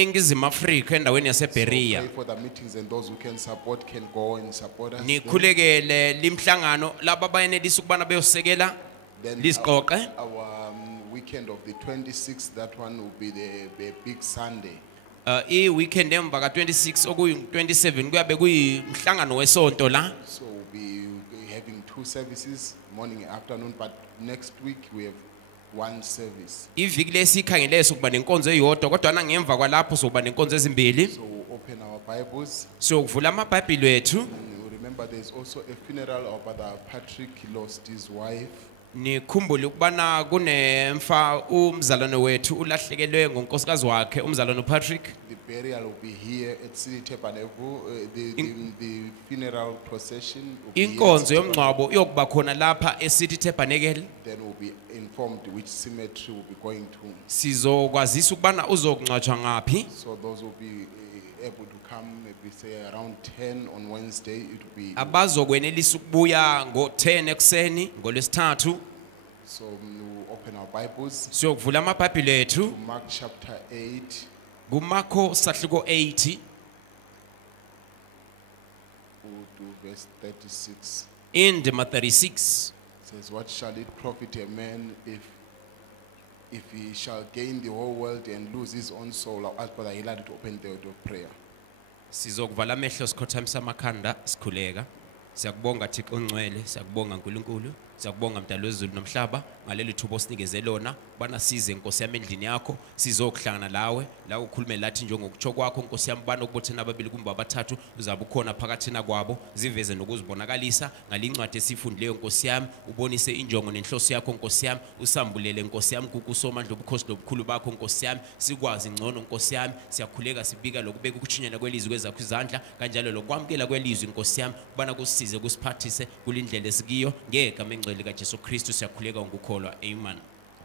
Ningizimu Afrika endaweni So yaseBeria. pray for the meetings, and those who can support can go and support us. Nikhulekele limhlangano laba bayenelisa ukubana beyosekela Then lisiqoqe. our weekend of the 26th, that one will be the big Sunday. I weekend emva ka 26 okuyi 27 kuyabe kuyimhlangano wesonto la. So we'll be having two services, morning and afternoon, but next week we have one service. Iviki lesikhangele sokuba nenkonzo eyodwa kodwa nangemva kwalapho sokuba nenkonzo ezimbili. So we'll open our Bibles. Siyokuvula amabhayibheli wethu. And you remember there's also a funeral of Brother Patrick. He lost his wife. Nikhumbule ukubana kunemfa umzalwane wethu ulahlekelwe ngonkosikazi wakhe umzalwane Patrick. The burial will be here at City Tabernacle. The funeral procession will be here. Inkonzo yomngcwabo iyokuba khona lapha eCity Tabernacle. Then we'll be informed which cemetery we'll be going to. Sizokwazisa ukubana uzokungcwatshwa ngapi. So those will be able to come maybe say around 10 on Wednesday. It will be Abazokwenelisa ukubuya ngo10 ekseni ngolwesithathu. so we'll open our Bibles Siyokuvula amabhayibheli ethu to Mark chapter 8. kuMakho sahluko 80 We'll do verse 36. indima 36. It says, "What shall it profit a man if he shall gain the whole world and lose his own soul?" I'll ask Brother Hilary to open the word of prayer. Sizokuvala amehlo sikhothamisa amakhanda sikhuleka. Siyakubonga Thixo ongcwele, siyakubonga uNkulunkulu, siyakubonga mdali wezulu nomhlaba ngaleli thubo sinikeze lona bana size Nkosi yami endlini yakho sizokuhlangana lawe la ukhulume lathi njengokutsho kwakho Nkosi yami bana ukubothena ababili kumbe abathathu uzabe ukhona phakathina kwabo ziveze nokuzibonakalisa ngalincwadi esifundileyo Nkosi yami ubonise injongo nenhloso yakho Nkosi yami usambulele Nkosi yami kukusomandla ubukhosi lobukhulu bakho Nkosi yami sikwazi ngcono Nkosi yami siyakhuleka sibika lokubeka ukuchinyana kwelizwi kwezakho izandla kanjalo lokwamkela kwelizwi Nkosi yami bana kusisize kusiphathise kulindlela esikiyo ngegama engcwele kaJesu Kristu siyakhuleka ngokukholwa amen.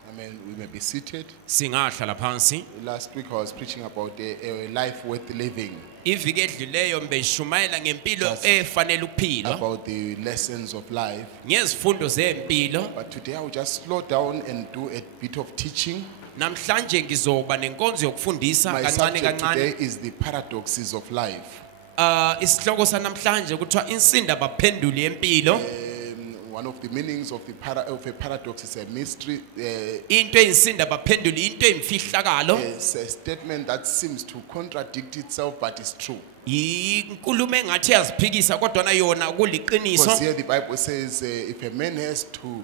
Amen. We may be seated. Singahlala phansi. Last week I was preaching about a life worth living, Iviki edluleyo mbeshumayela ngempilo Just efanele ukuphilwa about the lessons of life. ngezifundo zempilo. But today I will just slow down and do a bit of teaching. Namhlanje ngizoba nenkonzo yokufundisa My kancane subject today kancane. is the paradoxes of life. Isihloko sanamhlanje kuthiwa insinda baphenduli yempilo. One of the meanings of a paradox is a mystery. Into eyinsinda baphenduli into eyimfihlakalo. It's a statement that seems to contradict itself, but is true. Inkulumo engathi yaziphikisa kodwa na yona kuliqiniso. Because here the Bible says, if a man has to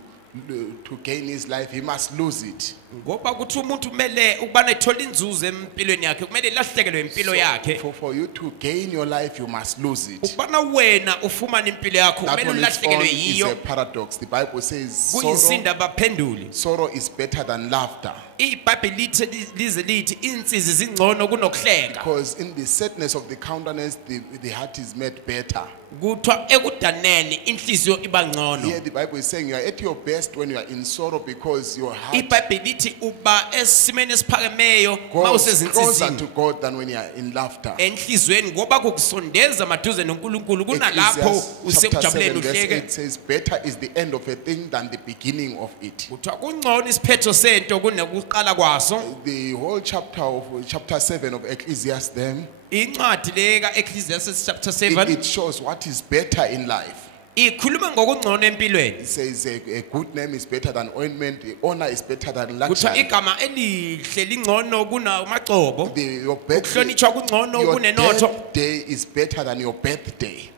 gain his life, he must lose it. Ngoba kuthi umuntu kumele ukubana ethola inzuzo empilweni yakhe kumele lahlekelwe impilo yakhe. For you to gain your life, you must lose it. Ukubana wena ufumana impilo yakho That kumele on its own ulahlekelwe is yiyo. a paradox. The Bible says Kuyinsinda baphenduli. sorrow is better than laughter. iBhayibheli lithi lize lithi insizi zingcono kunokuhleka. Because in the sadness of the countenance, the heart is made better. Kuthiwa ekudaneni inhliziyo iba ngcono. Here the Bible is saying you are at your best when you are in sorrow, because your heart iBhayibheli lithi uba esimeni esiphakemeyo goes closer mawusezinsizini to God than when you are in laughter. enhlizweni ngoba kukusondeza maduze noNkulunkulu kunalapho Ecclesiastes chapter 7 usekujabuleni verse 8 uhleke. says, "Better is the end of a thing than the beginning of it." Kuthiwa kungcono isiphetho sento kunekuqala kwaso. The whole chapter 7 of Ecclesiastes then, Incwadi le kaEcclesiastes chapter 7 it shows what is better in life. ikhuluma ngokungcono empilweni. It says a good name is better than ointment, the honor is better than Kuthiwa luxury. igama elihle lingcono kunamagcobo. Your Ukuhlonitshwa kungcono your kunenotho. birthday is better than your birthday.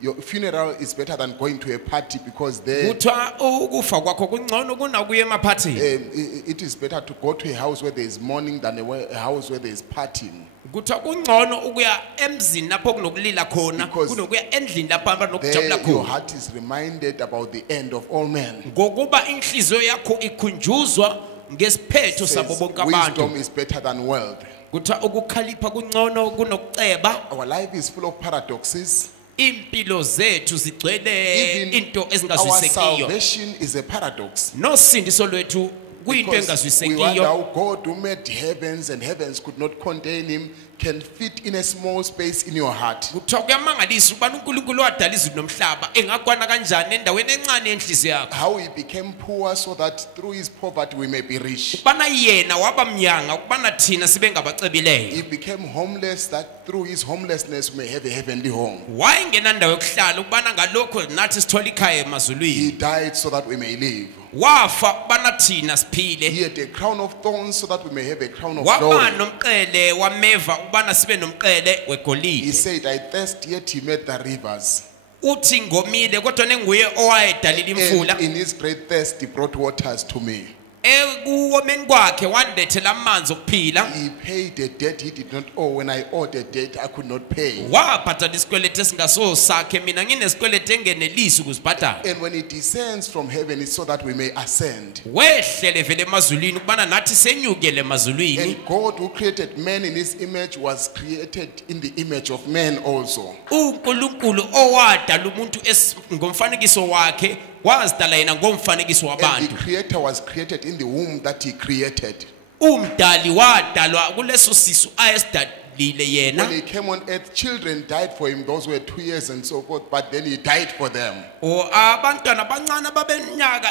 Your funeral is better than going to a party, because there Kuthiwa ukufa kwakho kungcono kunakuya emaphathini. it is better to go to a house where there is mourning than a house where there is partying. Kuthiwa kungcono ukuya emzini lapho kunokulila khona Because kunokuya endlini lapho abantu There nokujabula your khona. heart is reminded about the end of all men. Ngokuba inhliziyo yakho ikhunjuzwa ngesiphetho Says, sabo bonke abantu. wisdom is better than wealth. Kuthiwa ukukhalipha kungcono kunokuceba. Our life is full of paradoxes. Impilo zethu zigcwele Even into our ezingazwisekiyo. salvation is a paradox. Nosindiso lwethu kuyinto Because we wonder engazwisekiyo. how God who made heavens and heavens could not contain him can fit in a small space in your heart. Kuthiwa kuyamangalisa ukubana uNkulunkulu wadala izulu nomhlaba engakwana kanjani endaweni encane yenhliziyo yakho. How he became poor so that through his poverty we may be rich. Ukubana yena waba mnyanga ukubana thina sibe ngabacebileyo. He became homeless that through his homelessness we may have a heavenly home. Wayengenandawo yokuhlala ukubana ngalokho nathi sithola ikhaya emazulwini. He died so that we may live. Wafa ukubana thina siphile. He had a crown of thorns so that we may have a crown of Waba glory. nomqele wameva ukubana sibe nomqele He wegolide. said, I thirst, yet he made the rivers. Uthi ngomile kodwa nenguye owayedalila imfula. And in his great thirst he brought waters to me. Ekuwomeni kwakhe wandethela amanzi okuphila. He paid a debt he did not owe. When I owed a debt I could not pay. Wabhadala isikweleti esingasosakhe mina nginesikweleti engenelisi ukuzibhadala. And when he descends from heaven it's so that we may ascend. Wehlele vele emazulwini ukubana nathi senyukele emazulwini. And God who created man in his image was created in the image of man also. uNkulunkulu owadala umuntu ngomfanekiso wakhe wazidala yena ngomfanekiso And the wabantu. creator was created in the womb that he created. Umdali wadalwa kuleso sisu ayesidalile yena. When he came on earth, children died for him. Those were 2 years and so forth, but then he died for them. O abantwana abancane babenyaka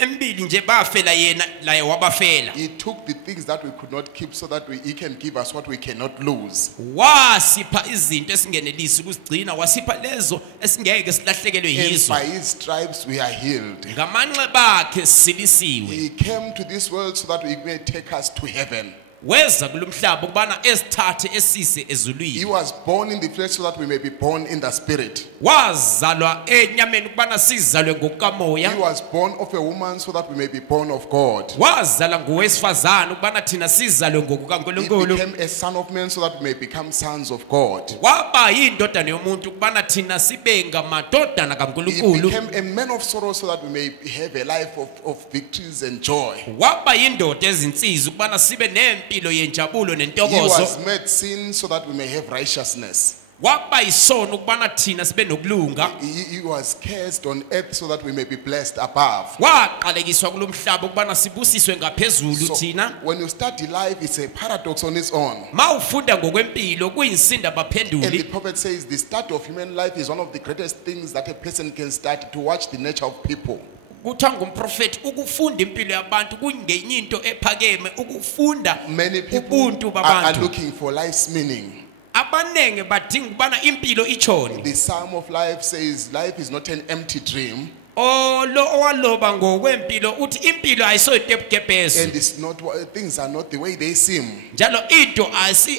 emibili nje bafela yena laye wabafela. He took the things that we could not keep so that he can give us what we cannot lose. Wasipha izinto esingenelisi ukuzigcina wasipha lezo esingeke silahlekelwe And yizo. by his stripes we are healed. Ngamanxeba akhe silisiwe. He came to this world so that he may take us to heaven. Weza kulomhlaba ukubana esithathe esise He ezulwini. was born in the flesh so that we may be born in the spirit. Wazalwa enyameni ukubana sizalwe He ngokukamoya. was born of a woman so that we may be born of God. Wazala ngowesifazana ukubana thina sizalwe He ngokukaNkulunkulu. became a son of man so that we may become sons of God. Waba yindodana yomuntu ukubana thina sibe ngamadodana He kaNkulunkulu. became a man of sorrow so that we may have a life of victories and joy. Waba yindoda ezinsizwa ukubana sibe nempilo yenjabulo He nentokozo. was made sin so that we may have righteousness. Waba yisono ukubana thina sibe nokulunga. He was cursed on earth so that we may be blessed above. Waqalekiswa kulomhlaba ukubana sibusiswe ngaphezulu So thina. when you study life, it's a paradox on its own. Mawufunda ngokwempilo kuyinsinda And the baphenduli. prophet says the start of human life is one of the greatest things that a person can start to watch the nature of people. Kuthiwa ngumprofeti ukufunda impilo yabantu kungenye into ephakeme ukufunda Many people ubuntu are babantu. looking for life's meaning. Abanenge badinga ukubana impilo ichoni. The Psalm of life says life is not an empty dream Lo owaloba ngokwempilo uthi impilo ayisoyinto ebugebhezu. and it's not things are not the way they seem. Njalo into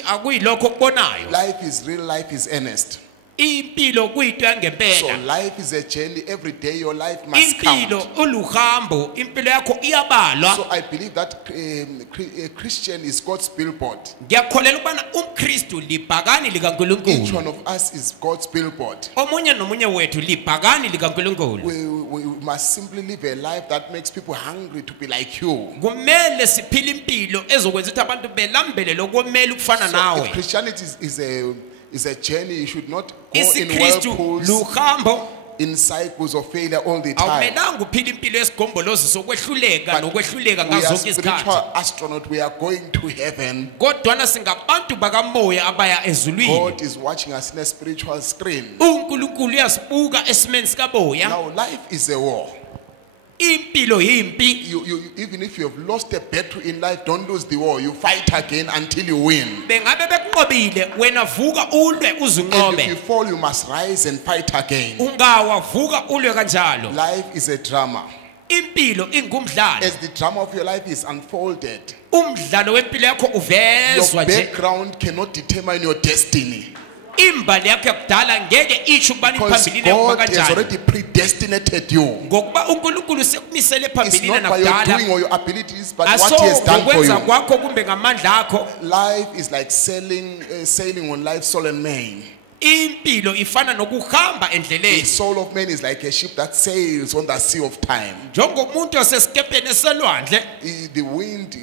akuyilokho okubonayo. Life is real, life is earnest. Impilo kuyinto So yangempela. life is a journey. Every day your life must Impilo count. uluhambo, impilo yakho iyabalwa. So I believe that a Christian is God's billboard. Ngiyakholela ukubana uMkristu libhakani Each likaNkulunkulu. one of us is God's billboard. Omunye nomunye wethu libhakani likaNkulunkulu. We must simply live a life that makes people hungry to be like you. Kumele siphile impilo ezokwenza ukuthi abantu belambele lokomela ukufana So nawe. if Christianity is a journey, you should not go in IsiKristu whirlpools, luhambo. in cycles of failure all the time. Awumelanga uphile impilo yesigombolozi sokwehluleka But nokwehluleka we are ngazonke isikhathi. spiritual astronaut. We are going to heaven. Kodwana singabantu bakamoya abaya ezulwini. God is watching us in a spiritual screen. uNkulunkulu uyasibuka esimeni sikaboya. Now life is a war. Impilo yimpi. Even if you have lost a battle in life, don't lose the war. You fight again until you win. Bengabe bekunqobile wena vuka ulwe And if you uzunqobe. fall, you must rise and fight again. Ungawa vuka ulwe kanjalo. Life is a drama. Impilo ingumdlalo. As the drama of your life is unfolded, Umdlalo wempilo yakho your uvezwa nje. background cannot determine your destiny. Imbali yakho yakudala ngeke isho ukubana Because iphambili yakho God has kanjani. already predestinated you. Ngokuba uNkulunkulu sekumisele It's phambili not by your nakudala. doing or your abilities, but what He has Aso done for ngokwenza you. kwakho kumbe ngamandla akho. Life is like sailing on life's soul and main. Impilo ifana nokuhamba The endleleni. soul of man is like a ship that sails on the sea of time. Njengomuntu osesikepeni eselwandle. The wind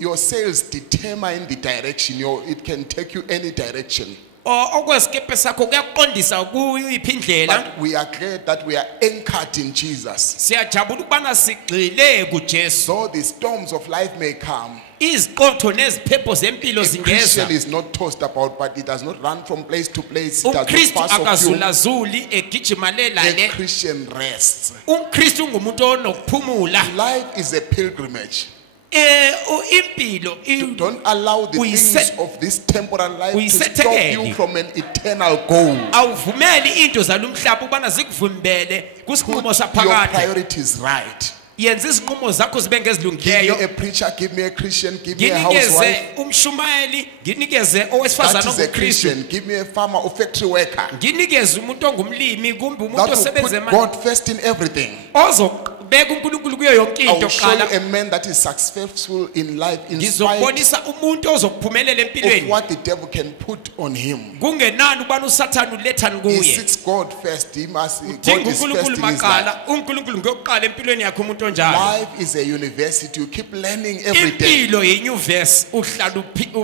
your sails determine the direction. It can take you any direction. okwesikepe sakho kuyakuqondisa kuyiphi indlela. But we are glad that we are anchored in Jesus. Siyajabula ukubana sigxile kuJesu. So the storms of life may come. Iziqotho neziphepho zempilo A zingeza. Christian is not tossed about, but it does not run from place to place. It does not uKristu pass off you. akazulazuli egijimalela A le. Christian rests. uKristu ungumuntu onokuphumula. Life is a pilgrimage. Impilo Don't allow the things of this temporal life to stop you from an eternal goal. awuvumeli into zalumhlaba ubana zikuvimbele kusinqumo Put your saphakade. priorities right. Yenza izinqumo zakho zibe Give me ngezilungileyo. a preacher, give me a Christian, give me a housewife. Nginikeze umshumayeli, nginikeze That owesifazana is a ongumKristu. Christian. Give me a farmer or factory worker. Nginikeze umuntu ongumlimi kumbe umuntu That will osebenza put God first in everything. ozobeka uNkulunkulu kuyo yonke I into will show you qala. a man that is successful in life in spite Ngizobonisa umuntu ozokuphumelela of empilweni. what the devil can put on him. Kungenani ubani uSathane ulethani He kuye. seeks God first. He must. God Udinga is first uNkulunkulu in his life. maqala, uNkulunkulu ngokuqala empilweni yakhe umuntu onjalo. Life is a university. You keep learning every day. Impilo yenyuvesi uhlala So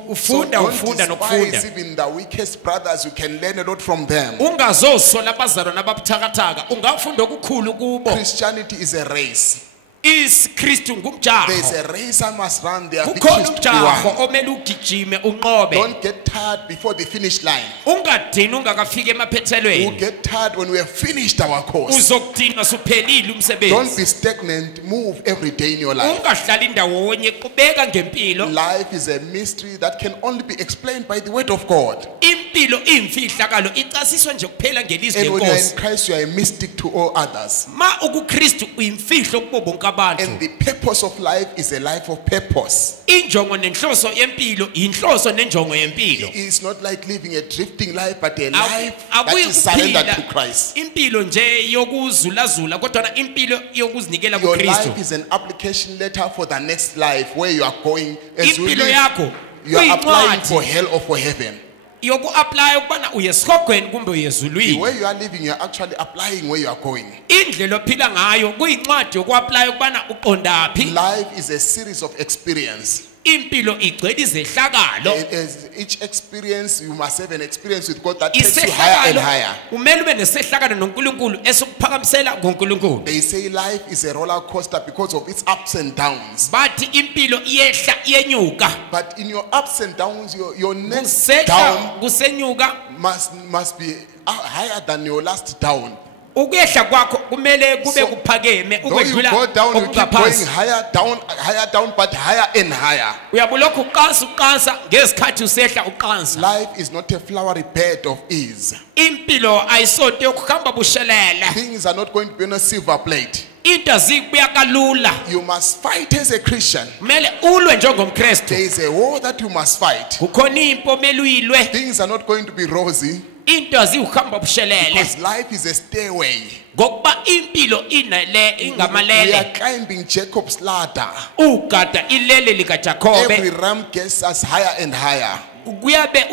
ufunda don't ufunda despise nokufunda. even the weakest brothers. You can learn a lot from them. Ungazosola abazalwana ababuthakathaka, ungafunda okukhulu kubo. Christianity is a race. IsiKristu ngumjaho. There is a race I must run. There are Ukhona victories to be umjaho won. omele ugijime unqobe. Don't get tired before the finish line. Ungadini ungakafika We'll emaphethelweni. get tired when we have finished our course. Uzokudinwa suphelile Don't umsebenzi. be stagnant. Move every day in your life. Ungahlali ndawonye, qhubeka ngempilo. Life is a mystery that can only be explained by the word of God. Impilo iyimfihlakalo icasiswa nje kuphela ngelizwi And when you are in lenkosi. Christ, you are a mystic to all others. Ma ukuKristu uyimfihlo kubo bonke abantu. And the purpose of life is a life of purpose. Injongo nenhloso yempilo inhloso nenjongo yempilo. It's not like living a drifting life, but a Awu- life that is surrendered to Christ. impilo nje yokuzulazula kodwa na impilo yokuzinikela Your kuKristu. life is an application letter for the next life where you are going as you Impilo live. yakho You are applying kuyincwadi for hell or for heaven. yoku-apply ukubana uyesihogweni kumbe The uyezulwini. way you are living, you are actually applying where you are going. Indlela ophila ngayo kuyincwadi yoku-apply ukubana uqondaphi. Life is a series of experience. Impilo igcwele izehlakalo. As each experience, you must have an experience with God that takes you higher and Isehlakalo higher. umele ube nesehlakalo noNkulunkulu esokuphakamisela ngoNkulunkulu. They say life is a roller coaster because of its ups and downs. Bathi impilo iyehla iyenyuka. But in your ups and downs, your next Kusehla down kusenyuka. must be higher than your last down. Ukuyehla kwakho kumele kube So, kuphakeme Though you ukwedlula go down, you keep going okungaphansi. higher down, but higher and higher. Uyabulokhu uqansa ngezikhathi usehla uqansa. Life is not a flowery bed of ease. Impilo ayisonto yokuhamba bushelele. Things are not going to be on a silver plate. Into azibuya kalula. You must fight as a Christian. Kumele ulwe njengomKristu. There is a war that you must fight. Kukhona impo omele uyilwe. Things are not going to be rosy Into aziuhamba bushelele. because life is a stairway. Ngokuba impilo inale We ingamalele. are climbing Jacob's ladder. Ugada ilele lika Every Jacobe. ram gets us higher and higher. Kuyabe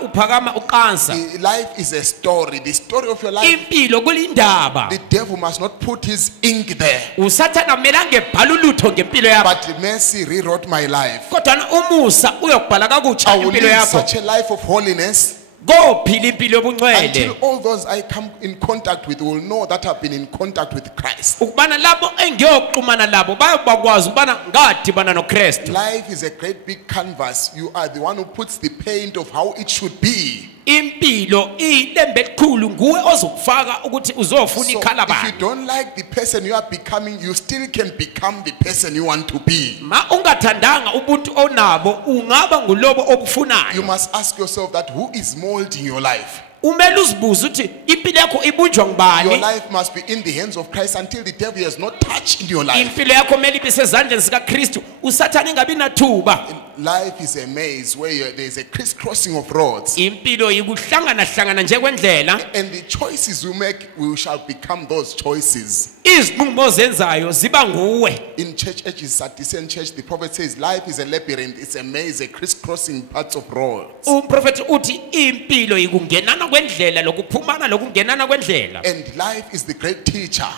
uphakama uqansa. Life is a story. The story of your life. Impilo kulindaba. The devil must not put his ink there. Usathana melange bhala ulutho ngempilo yakho. But mercy rewrote my life. Kodwa umusa uyokubhala kakutsha I will impilo live yakho. such a life of holiness Kophila impilo until yobungcwele. all those I come in contact with will know that I've been in contact with Christ. Ukubana labo engiyoxhumana labo bayakwazi ukubana ngadibana noKristu. Life is a great big canvas. You are the one who puts the paint of how it should be. Impilo ilembe elikhulu nguwe ozokufaka ukuthi uzofuna So ikhala if you bani. don't like the person you are becoming, you still can become the person you want to be. Ma ungathandanga ubuntu onabo ungaba ngulobo You obufunayo. must ask yourself that who is molding your life? Umele uzibuze ukuthi impilo yakho ibunjwa Your ngubani. life must be in the hands of Christ until the devil has not touched your life. Impilo yakho kumele ibe sezandleni zikaKristu. Usathane engabi nathuba. Life is a maze where there is a crisscrossing of roads. Impilo ikuhlangana hlangana nje kwendlela. And the choices we make, we shall become those choices. Izinqumo zenzayo ziba nguwe. In church ages, Sadducean church, the prophet says life is a labyrinth, it's a maze, a crisscrossing parts of roads. Umprofeti uthi impilo ikungenana kwendlela lokuphumana lokungenana kwendlela. And life is the great teacher.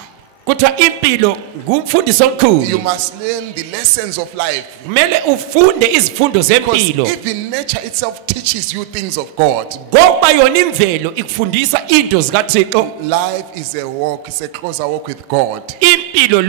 kuthiwa impilo ngumfundiso You omkhulu. must learn the lessons of life. Kumele ufunde izifundo Because zempilo. even nature itself teaches you things of God. Ngoba yona imvelo ikufundisa into zikaThixo. Life is a walk, it's a closer walk with God. Impilo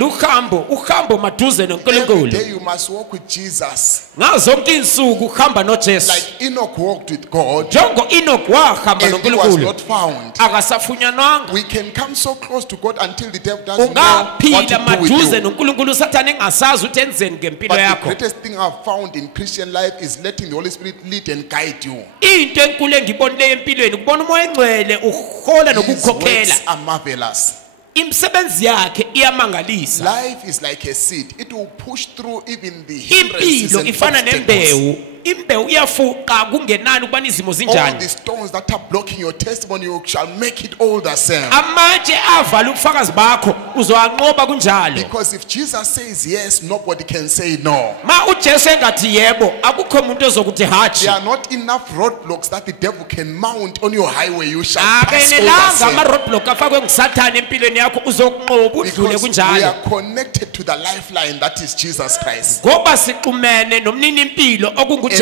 uhambo maduze Every noNkulunkulu. day you must walk with Jesus. Ngazonke insuku uhamba noJesu. Like Enoch walked with God Njengo Enoch wahamba and he was noNkulunkulu. not found. Akasafunyanwanga. We can come so close to God until the devil doesn't know what Ungaphila to do with maduze you. noNkulunkulu sathane engasazi ukuthi enzeni ngempilo But the yakho. greatest thing I've found in Christian life is letting the Holy Spirit lead and guide you. Into enkulu engibonileyo empilweni kubona umoya engcwele uhola His nokukhokhela. works are marvelous. Imisebenzi yakhe iyamangalisa. Life is like a seed. It will push through even the hindrances Impilo and ifana obstacles. nembewu. Imbewu iyafuqa kungenani ukubana izimo All zinjani. the stones that are blocking your testimony, you shall make it all the same. Amatshe avala ubufakazi bakho uzowanqoba kunjalo. Because if Jesus says yes, nobody can say no. Ma uJesu engathi yebo akukho umuntu ozokuthi hatshi. There are not enough roadblocks that the devil can mount on your highway. You shall pass all the Akenelanga ama same. roadblock afakwe nguSathane empilweni yakho uzokunqoba udlule Because we kunjalo. are connected to the lifeline that is Jesus Christ. Ngoba sixumene nomnini impilo And by okunguJesu.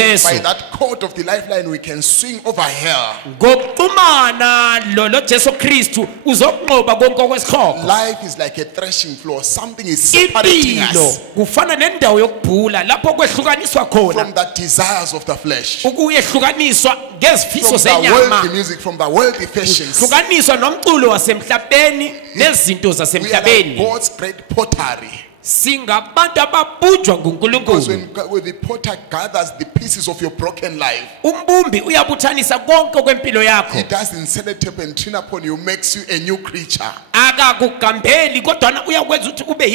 that cord of the lifeline, we can swing over hell. Ngokuxumana lo Jesu Kristu uzokunqoba konke okwesikhoko. Life is like a threshing floor. Something is separating Impilo us kufana nendawo yokubhula lapho kwehlukaniswa khona. from the desires of the flesh, Ukuyehlukaniswa ngezifiso from the zenyama. worldly music, from the worldly fashions. Hlukaniswa nomculo wasemhlabeni nezinto We are like zasemhlabeni. God's great pottery. Singabantu ababunjwa Because nguNkulunkulu. when the potter gathers the pieces of your broken life, Umbumbi uyabuthanisa konke okwempilo yakho. he doesn't sellotape and tune upon you, makes you a new creature. Akakugambeli kodwa uyakwenza ukuthi ube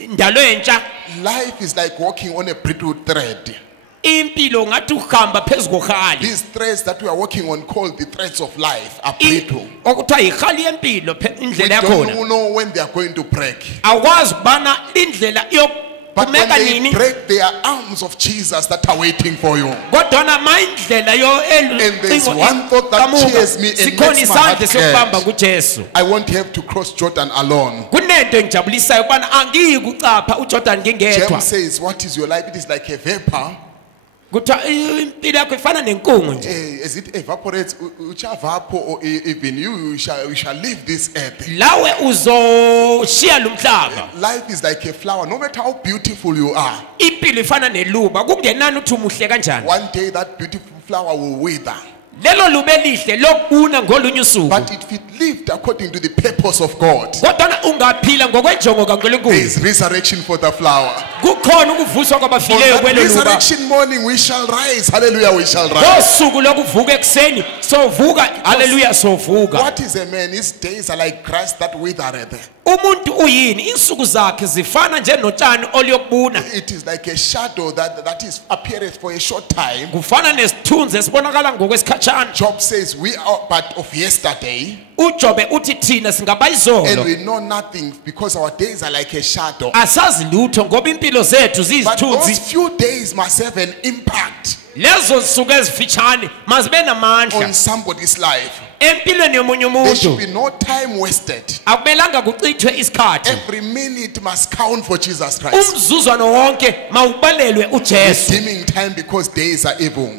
yindalo entsha. Life is like walking on a brittle thread. Impilo ngathi uhamba phezulu kohali. These threads that we are walking on, called the threads of life, are brittle. Okuthiwa ihali yempilo We indlela yakhona. don't know when they are going to break. Awukwazi ukubana indlela But when yokumeka they nini. break, there are arms of Jesus that are waiting for you. Kodwa nama indlela And there's one thought that cheers me and sikhona makes my heart isandla sokubamba glad. kuJesu. I won't have to cross Jordan alone. Kunento engijabulisayo ukubana angiki kucapha uJordan ngingedwa. James says, what is your life? It is like a vapor. Kuthiwa impilo yakho ifana nenkungu nje. As it evaporates, uchavapo, or even you shall leave this earth. Lawe uzoshiya lumhlaba. Life is like a flower. No matter how beautiful you are, Impilo ifana neluba kungenani uthi umuhle kanjani. one day that beautiful flower will wither. Lelo lube lihle lokuna ngolunye usuku. But if it lived according to the purpose of God, Kodwa ungaphila ngokwenjongo there kaNkulunkulu. is resurrection for the flower. Kukhona ukuvuswa On kwabafileyo that kwelo luba. resurrection morning, we shall rise. Hallelujah, we shall rise. Ngosuku lokuvuka ekseni sovuka. Haleluya sovuka. What is a man? His days are like grass that withereth. Umuntu uyini insuku zakhe zifana nje notshani oliyokubuna. It is like a shadow that is appeareth for a short time. Kufana nesithunzi esibonakala ngokwesikhatshana. Job says, we are but of yesterday, uJobe uthi thina and singabayizolo we know nothing because our days are like a shadow. asazi lutho ngoba impilo zethu But those zizithunzi. few days must have an impact Lezo zisuku ezifitshane mazibe namandla on somebody's life. empilweni yomunye There should umuntu. be no time wasted. Akubelanga kuchithwe isikhathi. Every minute must count for Jesus Christ. Umzuzwana wonke mawubalelwe uJesu. Redeeming time because days are evil.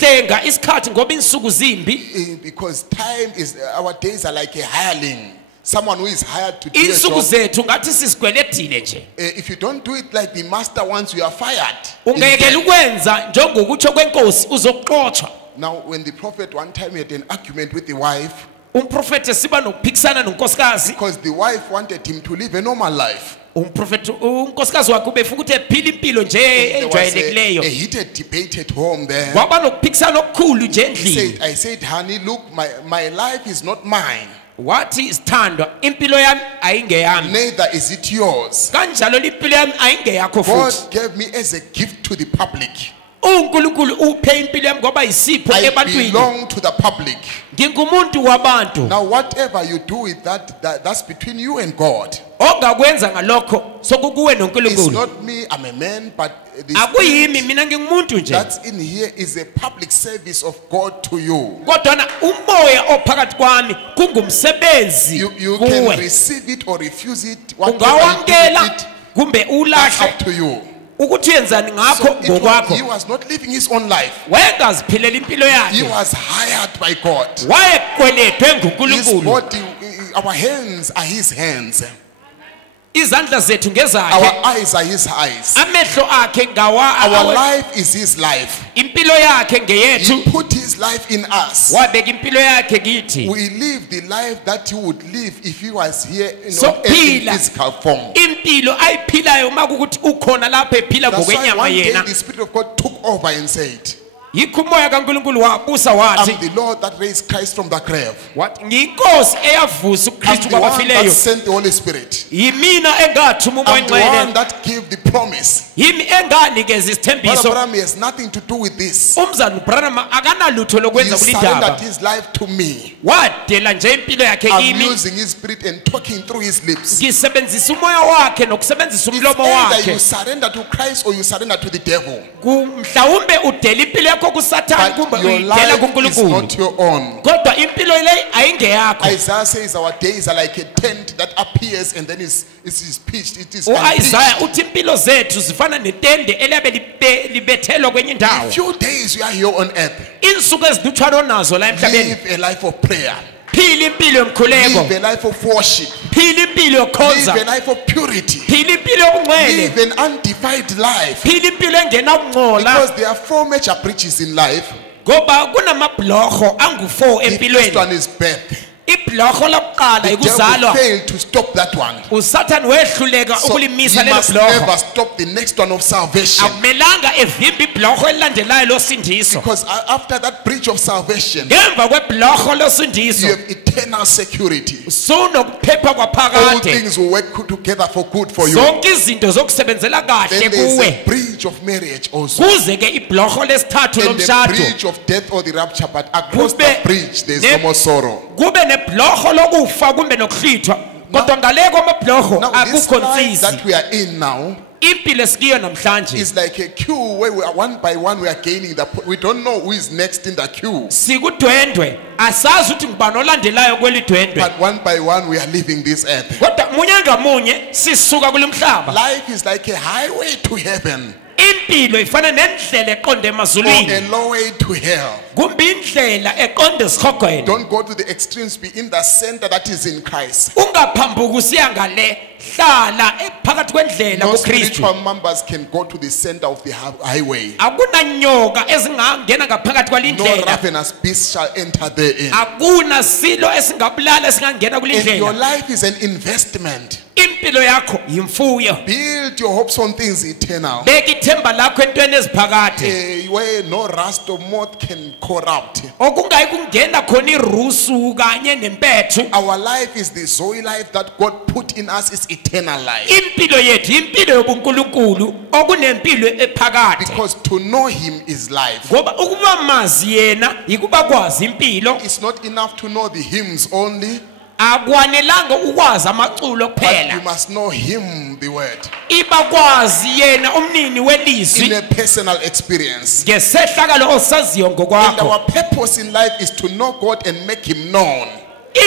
Hlenga isikhathi ngoba insuku zimbi. Because time is, our days are like a hireling. Someone who is hired to do a Insuku job. zethu ngathi sisigweledile nje. If you don't do it like the master wants, you are fired. Ungekela ukwenza njengokutsho kwenkosi uzoxothwa. Now, when the prophet one time had an argument with the wife, Umprofeti siba nokuphikisana nonkosikazi. because the wife wanted him to live a normal life. Umprofeti unkosikazi wakhe ubefuna ukuthi ephile impilo nje There was ejwayelekileyo. a heated debate at home there. Kwaba nokuphikisana okukhulu nje endlini. I said, honey, look, my life is not mine. Wathi isithandwa impilo yami ayingeyami. Neither is it yours. Kanjalo impilo yami ayingeyakho God futhi. gave me as a gift to the public. uNkulunkulu uphe impilo yami ngoba isipho I ebantwini. belong to the public. Ngingumuntu wabantu. Now, whatever you do with that's between you and God. ongakwenza ngalokho sokukuwe It's noNkulunkulu. not me, I'm a man, but the Akuyimi spirit mina ngingumuntu nje. that's in here is a public service of God to you. Kodwa na umoya ophakathi kwami kungumsebenzi You can kuwe. receive it or refuse it. Whatever you do Ungawamkela with it, kumbe that's ulahle up to you. ukuthi uyenzani ngakho So he ngokwakho. was not living his own life. Wayengaziphilela impilo He yakhe. was hired by God. Wayekwelethwe His nguNkulunkulu. body, our hands are his hands. Izandla zethu Our ngezakhe. eyes are his eyes. Amehlo akhe Our life is his life. impilo yakhe ngeyethu. He put his life in us. Wabeka impilo yakhe kithi. We live the life that he would live if he was here in So on earth in phila. physical form. Impilo ayiphilayo makukuthi ukhona lapha ephila That's why ngokwenyama one day yena. the Spirit of God took over and said, Yikho umoya kaNkulunkulu wabusa wathi. I'm the Lord that raised Christ from the grave. Wathi ngiyinkosi eyavusa I'm uKristu the one that kwabafileyo. sent the Holy Spirit. Yimina engathuma umoya I'm the one ongcwele. that gave the promise. Yimi enganikeza Brother isithembiso. Branham has nothing to do with this. Umzana uBranham akanalutho He lokwenza surrendered kulindaba. his life to me. Wadela nje impilo yakhe I'm kimi. using his spirit and talking through his lips. Ngisebenzisa umoya wakhe nokusebenzisa It's umlomo either you wakhe. surrender to Christ or you surrender to the devil. Mhlawumbe udela impilo yakho kuSathane kumbe But your uyidela life is kuNkulunkulu. not your own. Kodwa impilo le ayingeyakho. Isaiah says our days are like a tent that appears and then is pitched. It is unpitched. uIsaiah uthi impilo zethu zifana netende eliyabe libethelwa kwenye indawo. Few days we are here on earth. Insuku ezilutshwana onazo la emhlabeni. Live a life of prayer. Phila impilo yomkhuleko. Live a life of worship. Phila impilo yokukhonza. Live a life of purity. Phila impilo yobungcwele. Live an undefiled life. Phila impilo engena ukungcola. Because there are 4 major breaches in life. Ngoba kunamabhlorho angu4 The first empilweni. one is birth. Ibhlorho lokuqala The devil ikuzalwa. failed to stop that one. uSathane wehluleka So he ukulimisa lelo must bhlorho. never stop the next one of salvation. Akumelanga evimba ibhlorho elilandelayo losindiso. Because after that breach of salvation, Ngemva kwebhlorho you losindiso have eternal security. sunokuphepha All kwaphakade. things will work together for good for you. Zonke izinto zokusebenzela kahle Then there is a kuwe. breach of marriage also. Kuze ke ibhlorho lesithathu And the lomshado. breach of death or the rapture, but across Kube that breach there is ne- no more sorrow. Kube nebhlorho lokufa kumbe nokuhlithwa. Kodwa ngale kwamabhlorho Now this akukho life nsisi. that we are in now Impilo esikiyo namhlanje is like a queue where we are one by one we are gaining we don't know who is next in the queue, sikudwendwe asazi ukuthi ngubani olandelayo kwelidwendwe. but one by one we are leaving this earth. Kodwa munye ngamunye sisuka kulomhlaba. Life is like a highway to heaven Impilo ifana nendlela eqonde or a emazulwini low way to hell. kumbe indlela eqonde esihogweni. Don't go to the extremes, be in the center that is in Christ. Ungaphambuka usiya ngale, hlala phakathi kwendlela No kuKristu. spiritual members can go to the center of the highway. Akunanyoka ezingangena ngaphakathi No kwalindlela. ravenous beast shall enter therein. Akuna silo esingabulala esingangena And your kulindlela. life is an investment. Impilo yakho yimfuyo. Build your hopes on things eternal, Beka ithemba lakho entweni eziphakade. where no rust or moth can corrupt. Okungayi kungena khona irusu kanye nempethu. Our life is the Zoe life that God put in us, is eternal life. Impilo yethu impilo yobuNkulunkulu okunempilo ephakade. Because to know Him is life. Ngoba ukuba mazi yena yikuba kwazi impilo. It's not enough to know the hymns only, Akwanelanga ukwazi amaculo but you kuphela. must know Him, the Word, Iba kwazi yena umnini in welizwi a personal experience. ngesehlakalo osaziyo And ngokwakho. our purpose in life is to know God and make Him known.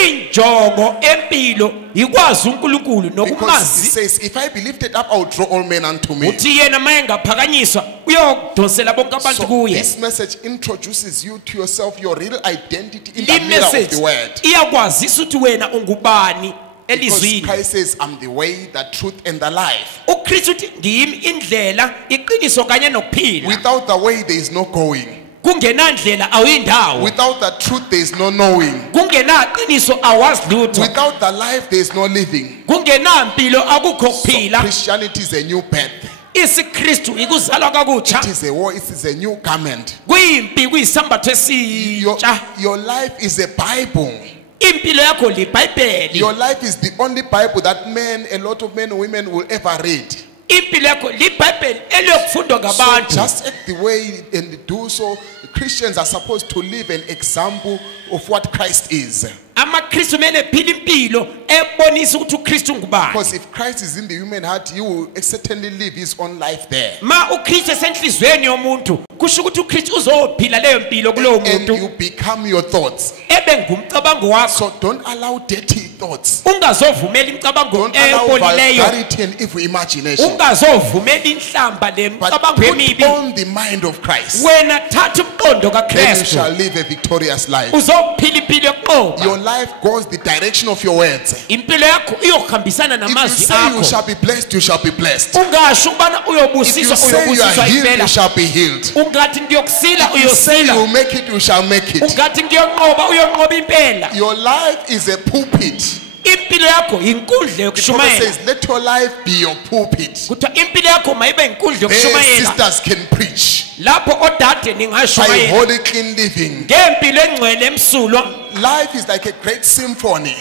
Injongo empilo ikwazi uNkulunkulu Because He nokumazi. says, if I be lifted up, I will draw all men unto me. Uthi yena maye ngaphakanyiswa uyokudosela bonke abantu So kuye. this message introduces you to yourself, your real identity in Le the mirror of message the Word. iyakwazisa ukuthi wena ungubani Because elizwini. Christ says, I'm the way, the truth, and the life. uKristu uthi ngiyimi indlela, iqiniso kanye nokuphila. Without the way, there is no going. Kungenandlela awuyindawo. Without the truth, there is no knowing. Kungenaqiniso awazi lutho. Without the life, there is no living. Kungenampilo akukho So kuphila. Christianity is a new birth. IsiKristu ikuzalwa kakutsha. It is a war. It is a new garment. Kuyimpi kuyisambatho Your, esitsha. your life is a Bible. Impilo yakho liBhayibheli. Your life is the only Bible that a lot of men and women will ever read. Impilo yakho liBhayibheli eliyokufundwa So ngabantu. just act the way and do so. Christians are supposed to live an example of what Christ is. amaKristu mele phila impilo ebonisa ukuthi uKristu ngubani. Because if Christ is in the human heart, he will certainly live his own life there. Ma uKristu esenhlizweni yomuntu kusho ukuthi uKristu uzophila leyo mpilo kulowo And muntu you become your thoughts. ebe ngumcabango wakho. So don't allow dirty thoughts. Ungazovumela imicabango Don't allow ebolileyo. vulgarity and evil imagination. Ungazovumela inhlamba But lemicabango put emibi. on the mind of Christ. Wena thatha umqondo Then you kaKristu. shall live a victorious life. Uzophila impilo yokuqoba. Your life goes the direction of your words. Impilo yakho iyohambisana If you namazwi say you akho. shall be blessed, you shall be blessed. Ungasho ubana If you uyobusiswa say you are uyobusiswa healed, you impela. shall be healed. Ungathi ngiyokusila If you say you uyosila. will make it, you shall make it. Ungathi ngiyonqoba uyonqoba impela. Your life is a pulpit. Impilo yakho inkundla The prophet yokushumayela. says, let your life be your pulpit. Kuthiwa impilo yakho mayibe inkundla There yokushumayela. sisters can preach Lapho odade by ningashumayela. holy clean living. Ngempilo engcwele emsulwa. Life is like a great symphony.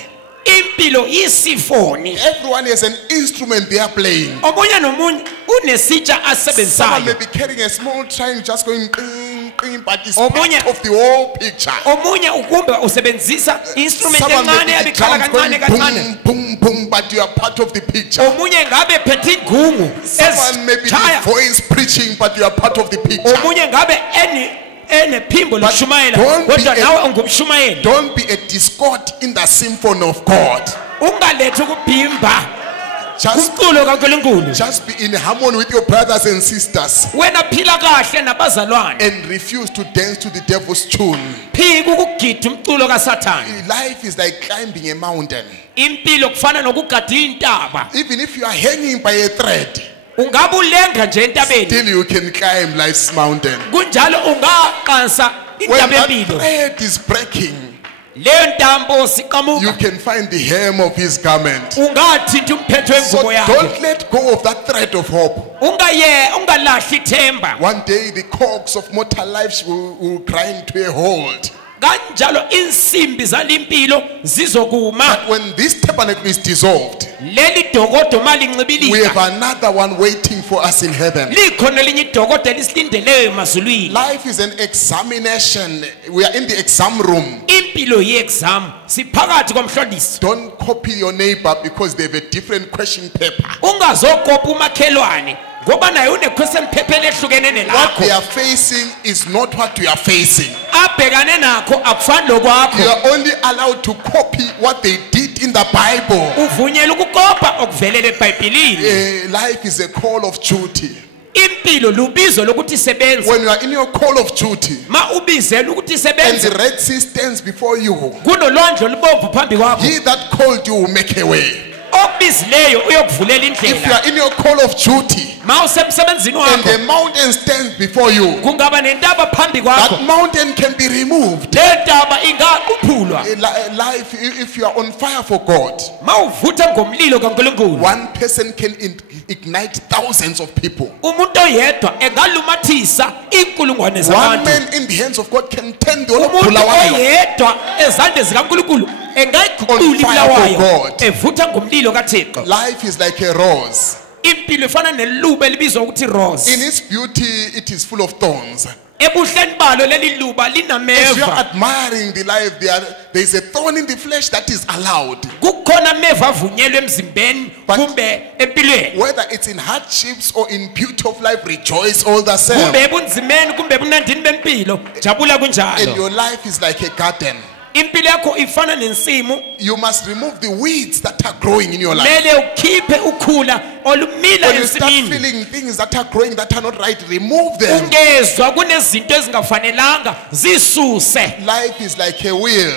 Impilo isifoni. Everyone has an instrument they are playing. Omunye nomunye unesitsha Someone may asebenzayo. be carrying a small triangle just going cling, cling, but it's Omunye- part of the whole picture. Omunye ukumbe usebenzisa instrument Someone may encane be the yabikhala drums going kancane kancane. boom, boom, boom, but you are part of the picture. Omunye ngabe phethe ingungu Someone may be the ezithaya. voice preaching, but you are part of the picture. Omunye ngabe enephimbo But lokushumayela don't be kodwa a- nawe ungumshumayeli. Don't be a discord in the symphony of God. Ungalethe ukubhimba Just, kumculo kaNkulunkulu. just be in harmony with your brothers and sisters Wena phila kahle nabazalwane. and refuse to dance to the devil's tune. Phika ukugida umculo kaSathane. Life is like climbing a mountain. Impilo kufana nokugada intaba. Even if you are hanging by a thread, Ungabe ulenga nje entabeni. still you can climb life's mountain. Kunjalo ungaqansa When intaba that empilo. thread is breaking, Leyo ntambo you siqamuka. can find the hem of his garment. Ungathinta umphetho So wengubo yakhe. don't let go of that thread of hope. Ungalahli ithemba. One day the cogs of mortal life will grind to a halt. Kanjalo insimbi zalimpilo zizokuma. But when this tabernacle is dissolved, Leli dokodo we malincibilika. have another one waiting for us in heaven. Likhona elinye idokodo elisilindeleyo emazulwini. Life is an examination. We are in the exam room. Impilo yi-exam siphakathi komhloliso. Don't copy your neighbor because they have a different question paper. Ungazokopa umakhelwane ngoba naye une-question paper ehlukene What they nelakho. are facing is not what we are facing. Abhekane nakho akufani You lokwakho. are only allowed to copy what they did in the Bible. Uvunyelwa ukukopa okuvelele eBhayibhelini. Life is a call of duty. Impilo lubizo lokuthi isebenze. When you are in your call of duty Ma ubizela ukuthi and isebenze the Red Sea stands before you, kunolwandle olubomvu phambi kwakho. he that called you will make a way. Obizileyo uyokuvulela If you indlela. are in your call of duty Ma usemsebenzini and wakho the mountain stands before you, kungaba nentaba phambi kwakho. that mountain can be removed. Le ntaba ingaquphulwa. Life, if you are on fire for God, Ma uvutha ngomlilo kaNkulunkulu. one person can ignite thousands of people. Umuntu oyedwa engalumathisa inkulungwane One zabantu. man in the hands of God can turn the whole of Umuntu Bulawayo oyedwa ezandleni zikaNkulunkulu engayiguqula On fire ibulawayo for God. evutha ngomlilo kaThixo. Life is like a rose. Impilo ifana neluba elibizwa ukuthi rose. In its beauty, it is full of thorns. Ebuhleni balo leli luba As you are linameva. admiring the life, there is a thorn in the flesh that is allowed. Kukhona ameva avunyelwe emzimbeni But- kumbe empilweni. Whether it's in hardships or in beauty of life, rejoice all the same. Kumbe ebunzimeni kumbe ebunandini bempilo jabula And kunjalo. your life is like a garden. Impilo yakho ifana nensimu. You must remove the weeds that are growing in your life. Mele ukhiphe ukhula olumila When you start ensimini. feeling things that are growing that are not right, remove them. Ungezwa kunezinto ezingafanelanga zisuse. Life is like a wheel.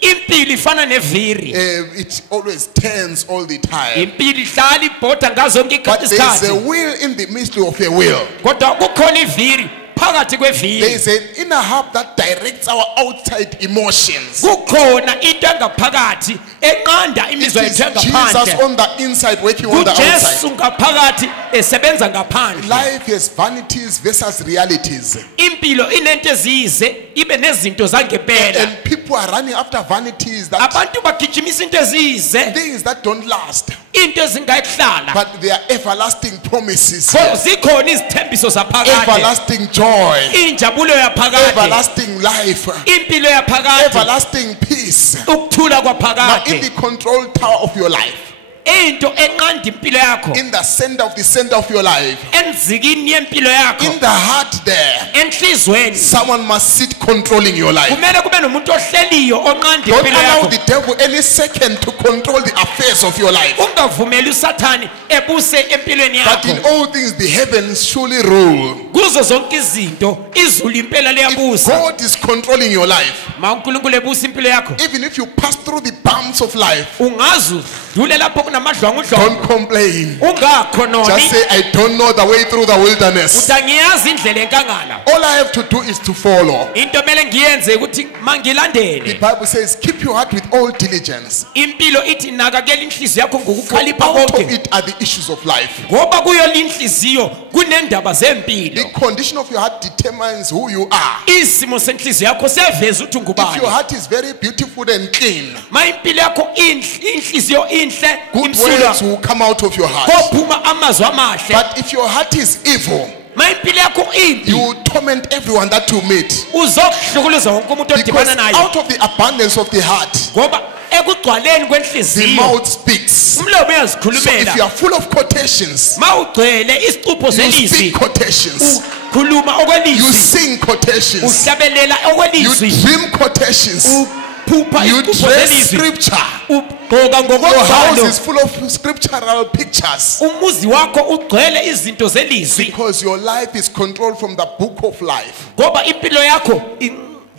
Impilo ifana neviri. It always turns all the time. Impilo ihlala ibhoda ngazo zonke But there is a isikhathi. wheel in the midst of a wheel. Kodwa kukhona iviri phakathi There kweviri. is an inner hub that directs our outside emotions. Kukhona into engaphakathi enqanda It imizwa is yethu Jesus engaphandle. on the inside working on the kuJesu outside. ngaphakathi esebenza ngaphandle. Life has vanities versus realities. Impilo inento eziyize ibe nezinto zangempela. And people are running after vanities, that Abantu bagijimisa into eziyize, things that don't last. into ezingayihlala but they are everlasting promises. zikhona izithembiso zaphakade Everlasting joy. injabulo yaphakade Everlasting life. impilo yaphakade Everlasting peace. ukuthula Now, in kwaphakade the control tower of your life, into enqanda impilo yakho in the center of your life, enzikini yempilo yakho in the heart there, enhlizweni someone must sit controlling your life. kumele kube nomuntu ohleliyo onqanda Don't impilo allow yakho the devil any second to control the affairs of your life. ungavumeli usathani ebuse empilweni But in yakho all things, the heavens surely rule. kuzo zonke izinto izulu impela If liyabusa God is controlling your life, ma uNkulunkulu ebusa impilo yakho even if you pass through the bumps of life, ungazi udlule lapho kunamadlwangu don't complain. ungakhononi Just say, I don't know the way through the wilderness. utangiyazi indlela enkangala All I have to do is to follow. into mele ngiyenze ukuthi The mangilandele Bible says, keep your heart with all diligence. impilo ithi nakakela inhliziyo yakho For ngokukhalipha out of konke it are the issues of life. ngoba kuyo linhliziyo kunendaba zempilo The condition of your heart determines who you are. isimo senhliziyo yakho siyaveza ukuthi If your ungubani heart is very beautiful and clean, ma impilo yakho inhliziyo inhle good imsulwa words will come out of your heart. kophuma amazwi amahle But if your heart is evil, ma impilo yakho imbi you will torment everyone that you meet. uzokuhlukuluza wonke umuntu Because odibana naye out of the abundance of the heart, ngoba ekugcwaleni the kwenhliziyo mouth speaks. umlomo So if uyazikhulumela you are full of quotations, ma ugcwele isicupho you zelizwi speak quotations. ukhuluma You okwelizwi sing quotations. uhlabelela You okwelizwi dream quotations. uphupha You isicupho dress zelizwi scripture. ugqoka Your house ngokombhalo is full of scriptural pictures. umuzi wakho ugcwele izinto zelizwi Because your life is controlled from the book of life. ngoba impilo yakho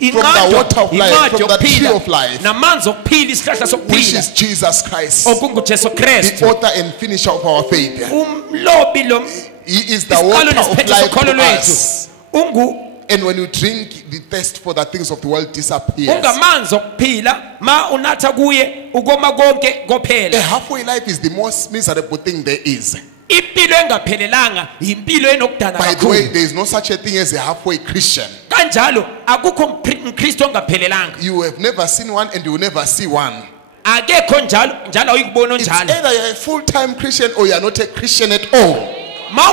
the water of life, from the tree of life, namanzi okuphila isihlahla Which sokuphila is Jesus Christ, okungujesu the kristu author and finisher of our faith. umlobi lo He is the isiqalo water of nesiphetho life sokholo to lwethu us. And when you drink, the thirst for the things of the world disappears. ungamanzi okuphila ma unatha kuye ukoma konke A kophela halfway life is the most miserable thing there is. impilo engaphelelanga impilo enokudana By the way, kakhulu there is no such a thing as a halfway Christian. kanjalo akukho mkristu ongaphelelanga You have never seen one and you will never see one. akekho njalo awuyikubona It's onjalo either you're a full-time Christian or you're not a Christian at all. ma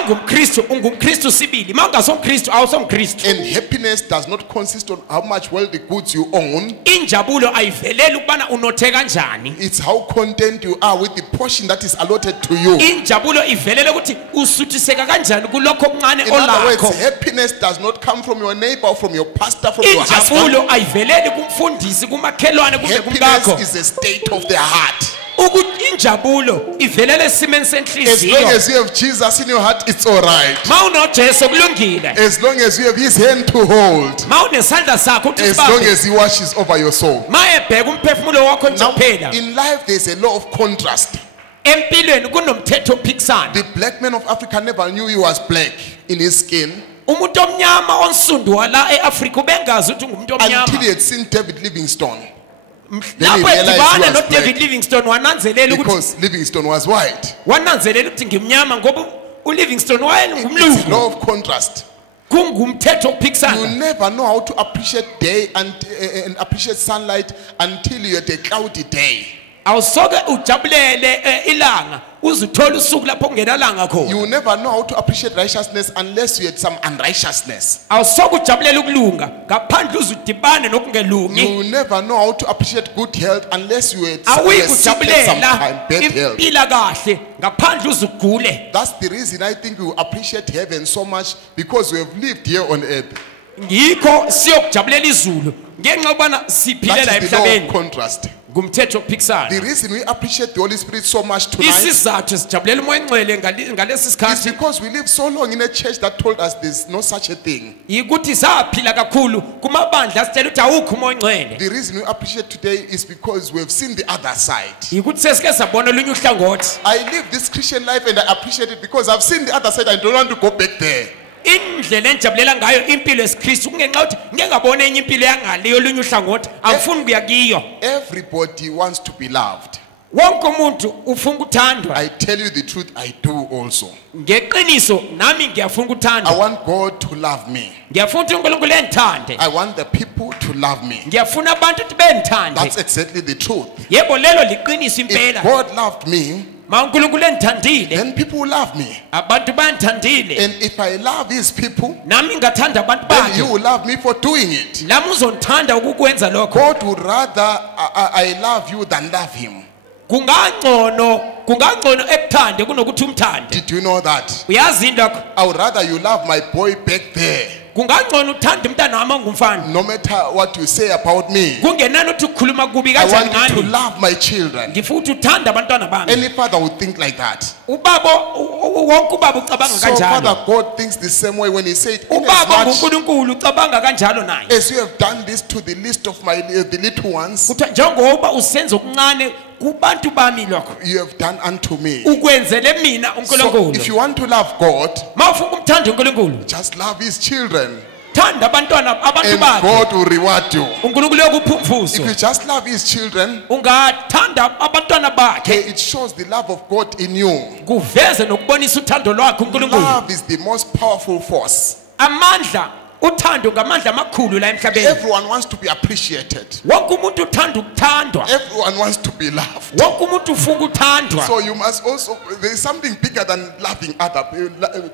ungumkristu sibili ma ungasomkristu awusomkristu And happiness does not consist on how much worldly goods you own. injabulo ayiveleli ukubana unothe kanjani It's how content you are with the portion that is allotted to you. injabulo ivelele ukuthi usuthiseka kanjani kulokho okuncane In other words, olakho happiness does not come from your neighbor or from your pastor, from your husband. injabulo ayiveleli kumfundisi kumakhelwane kumbe Happiness kumkakho is a state of the heart. ukuthi injabulo ivelele esimeni As long senhliziyo as you have Jesus in your heart, it's all right. ma unojesu kulungile As long as you have his hand to hold. ma unesandla sakho uthi As long sibambe as he washes over your soul. ma ebheka umphefumulo wakho nje Now, kuphela in life, there's a law of contrast. empilweni kunomthetho ophikisana The black man of Africa never knew he was black in his skin umuntu omnyama onsundu wala eAfrika ubengazi ukuthi ungumuntu until omnyama he had seen David Livingstone. lapho realized he edibana was noDavid black. Livingstone wananzelela ukuthi Because Livingstone was white. wananzelela ukuthi ngimnyama ngoba uLivingstone It's a wayengumlungu law of contrast. kungumthetho You ophikisana never know how to appreciate day and appreciate sunlight until you had a cloudy day. awusoke ujabulele ilanga uzuthola usuku lapho kungenalanga khona You never know how to appreciate righteousness unless you had some unrighteousness. awusoke ujabulela ukulunga ngaphandle uzudibane nokungelungi You never know how to appreciate good health unless you had awuyi you were sick at some kujabulela time, bad health. impila kahle ngaphandle uzugule That's the reason I think we appreciate heaven so much, because we have lived here on earth. ngikho siyokujabulela izulu ngenxa yobana siphilela That is the law of emhlabeni contrast. ngumthetho ophikisana The reason we appreciate the Holy Spirit so much tonight isizathu sijabulela umoya engcwele ngalesi is sikhathi because we live so long in a church that told us there's no such a thing. yikuthi saphila kakhulu kumabandla asitshela ukuthi awukho umoya engcwele The reason we appreciate today is because we have seen the other side. yikuthi sesike sabona olunye uhlangothi I live this Christian life and I appreciate it because I've seen the other side. I don't want to go back there. indlela enjabulela ngayo impilo yesikristu kungenxa ukuthi ngeke ngabona enye impilo yangale yolunye uhlangothi angifuni ukuya kiyo Everybody wants to be loved. wonke umuntu ufuna ukuthandwa I tell you the truth, I do also. ngeqiniso nami ngiyafuna I ukuthandwa want God to love me. ngiyafuna ukuthi uNkulunkulu endithande I want the people to love me. ngiyafuna abantu ukuthi bendithande That's exactly the truth. yebo lelo liqiniso If impela God loved me, uNkulunkulu endithandile then people will love me. abantu bayandithandile And if I love his people, nami ngathanda abantu then you bakhe will love me for doing it. lami uzondithanda ukukwenza lokho God would rather I love you than love him. kungangcono ekuthande kunokuthi umthande Did you know that? uyazi lokho I would rather you love my boy back there. kungangcono uthande umntana wami ongumfana No matter what you say about me, kungenani uthi ukhuluma kubi I kanjani want you to ngani love my children. ngifuthi uthanda abantwana bami Any father would think like that. ubaba wonke ubaba ucabanga So Father kanjalo God thinks the same way when he said, ubaba inasmuch nguNkulunkulu ucabanga kanjalo naye as you have done this to the least of my the little ones, kuthiwa njengoba usenza okuncane kubantu bami lokho you have done unto me. ukwenzele mina So if uNkulunkulu you want to love God, mawufuna umthanda uNkulunkulu just love his children thanda abantwana abantu and bakhe God will reward you. uNkulunkulu uyokupha umvuzo If you just love his children, ungathanda abantwana bakhe it shows the love of God in you. kuveze nokubonisa uthando lwakhe uNkulunkulu Love is the most powerful force. amandla uthando ngamandla amakhulu la emhlabeni Everyone wants to be appreciated. wonke umuntu uthanda ukuthandwa Everyone wants to be loved. wonke umuntu ufuna ukuthandwa So you must also, there is something bigger than loving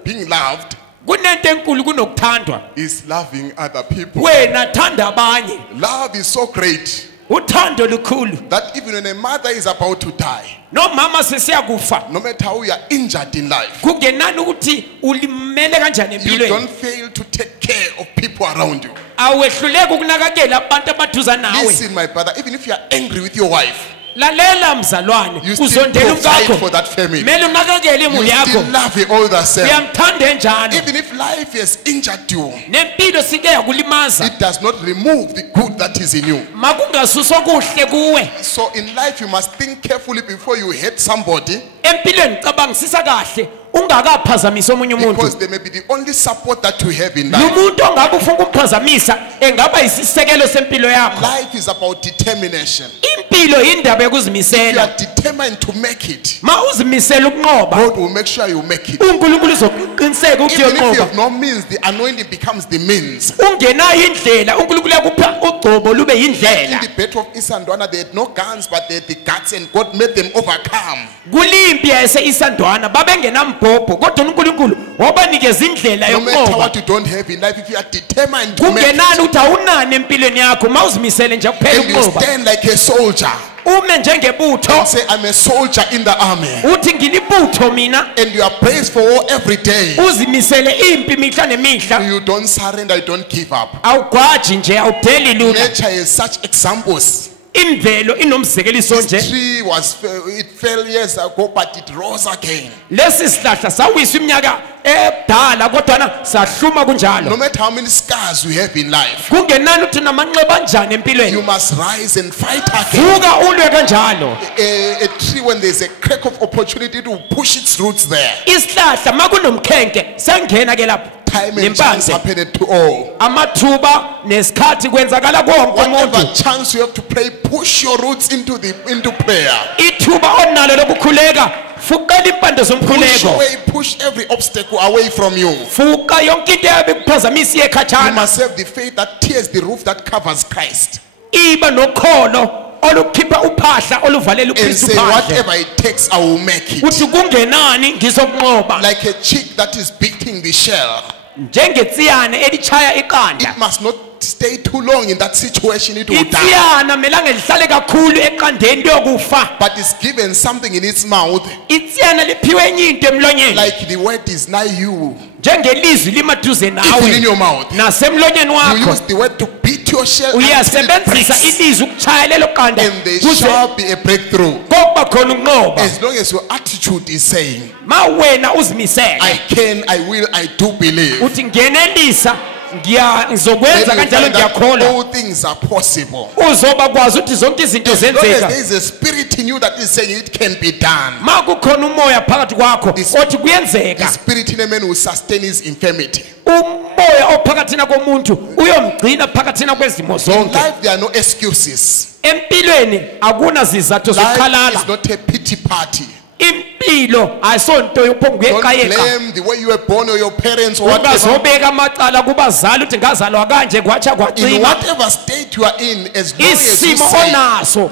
being loved kunento enkulu kunokuthandwa is loving other people. wena thanda abanye Love is so great uthando lukhulu that even when a mother is about to die, nomama sesiyakufa no matter how you are injured in life, kungenani ukuthi ulimele kanjani you empilweni don't fail to take care of people around you. awehluleka ukunakekela abantu abaduza nawe Listen, my brother, even if you are angry with your wife, lalela mzalwane you still uzondela provide umkakho for that family. kumele unakekele You imuli yakho still love it all the same. uyamthanda enjalo Even if life has injured you, nempilo sike yakulimaza it does not remove the good that is in you. makungasuswa kuhle kuwe So in life, you must think carefully before you hurt somebody, empilweni cabangisisa kahle ungakaphazamisa omunye umuntu because they may be the only support that you have in life. umuntu ongabe ufuna ukumphazamisa engaba isisekelo sempilo yakho Life is about determination. impilo indaba If you yokuzimisela are determined to make it, ma uzimisela ukunqoba God will make sure you make it. uNkulunkulu uzoqiniseka ukuthi Even if you uyoqoba have no means, the anointing becomes the means. ungenayo indlela uNkulunkulu yakupha ugcobo lube In indlela the battle of Isandwana, they had no guns, but they had the guts, and God made them overcome. kulimpi yase-isandwana babengenambhobho kodwa uNkulunkulu wabanikeza indlela No matter yokunqoba what you don't have in life, if you are determined to make kungenani it, ukuthi awunani empilweni yakho ma uzimisele nje kuphela and you ukunqoba stand like a soldier ume njengebutho and say, I'm a soldier in the army, uthi ngilibutho mina and you are praised for war every day, uzimisele impi mihla nemihla you don't surrender, you don't give up. awugwaji nje awudeli lula Nature has such examples. imvelo inomzekeliso This nje tree it fell years ago, but it rose again. lesi sihlahla sawiswa iminyaka edala kodwana sahluma No kunjalo matter how many scars you have in life, kungenani uthi namanxeba anjani you empilweni must rise and fight again. vuka ulwe kanjalo A tree, when there's a crack of opportunity, it will push its roots there. isihlahla makunomkhenke sangena ke lapho Time and chance nempande happened to all. amathuba nesikhathi kwenzakala konke Whatever umuntu chance you have to pray, push your roots into prayer. ithuba onalo lokukhuleka fuqela impande Push zomkhuleko away, push every obstacle away from you. fuqa yonke into yabe kuphazamisa You iyekhathana must have the faith that tears the roof that covers Christ, iba nokholo olukhipha uphahla oluvalela and uKristu say, phandle whatever it takes, I will make it. uthi kungenani ngizokunqoba Like a chick that is beating the shell. njengetsiyane elichaya iqanda It must not stay too long in that situation, it will die. itsiyana melanga lihlale kakhulu eqandeni liyokufa But it's given something in its mouth, itsiyana liphiwe enye into emlonyeni like the word is nigh you, njengelizwi limaduze even in nawe your mouth. nasemlonyeni You wakho use the word to beat your shell until it uyasebenzisa breaks, ilizwi ukuchaya lelo qanda and there kuze shall be a breakthrough. kokuba khona ukunqoba As long as your attitude is saying, ma wena uzimisele I can, I will, I do believe, uthi ngiyenelisa then ngizokwenza you kanjalo find that ngiyakholwa all things are possible. uzoba kwazi ukuthi zonke izinto As long as zenzeka there is a spirit in you that is saying it can be done, ma kukhona umoya phakathi kwakho othi the kuyenzeka spirit in a man will sustain his infirmity. umoya ophakathina komuntu uyomgcina phakathina kwezimo In zonke life, there are no excuses. empilweni akuna zizathu Life zokukhalala is not a pity party. impilo ayisonto yophonga Don't uyeqayeka blame the way you were born or your parents or whatever. ungazobeka amacala kubazali uthi ngazalwa kanje kwatsha In kwacima whatever state you are in, as long as you isimo say, onaso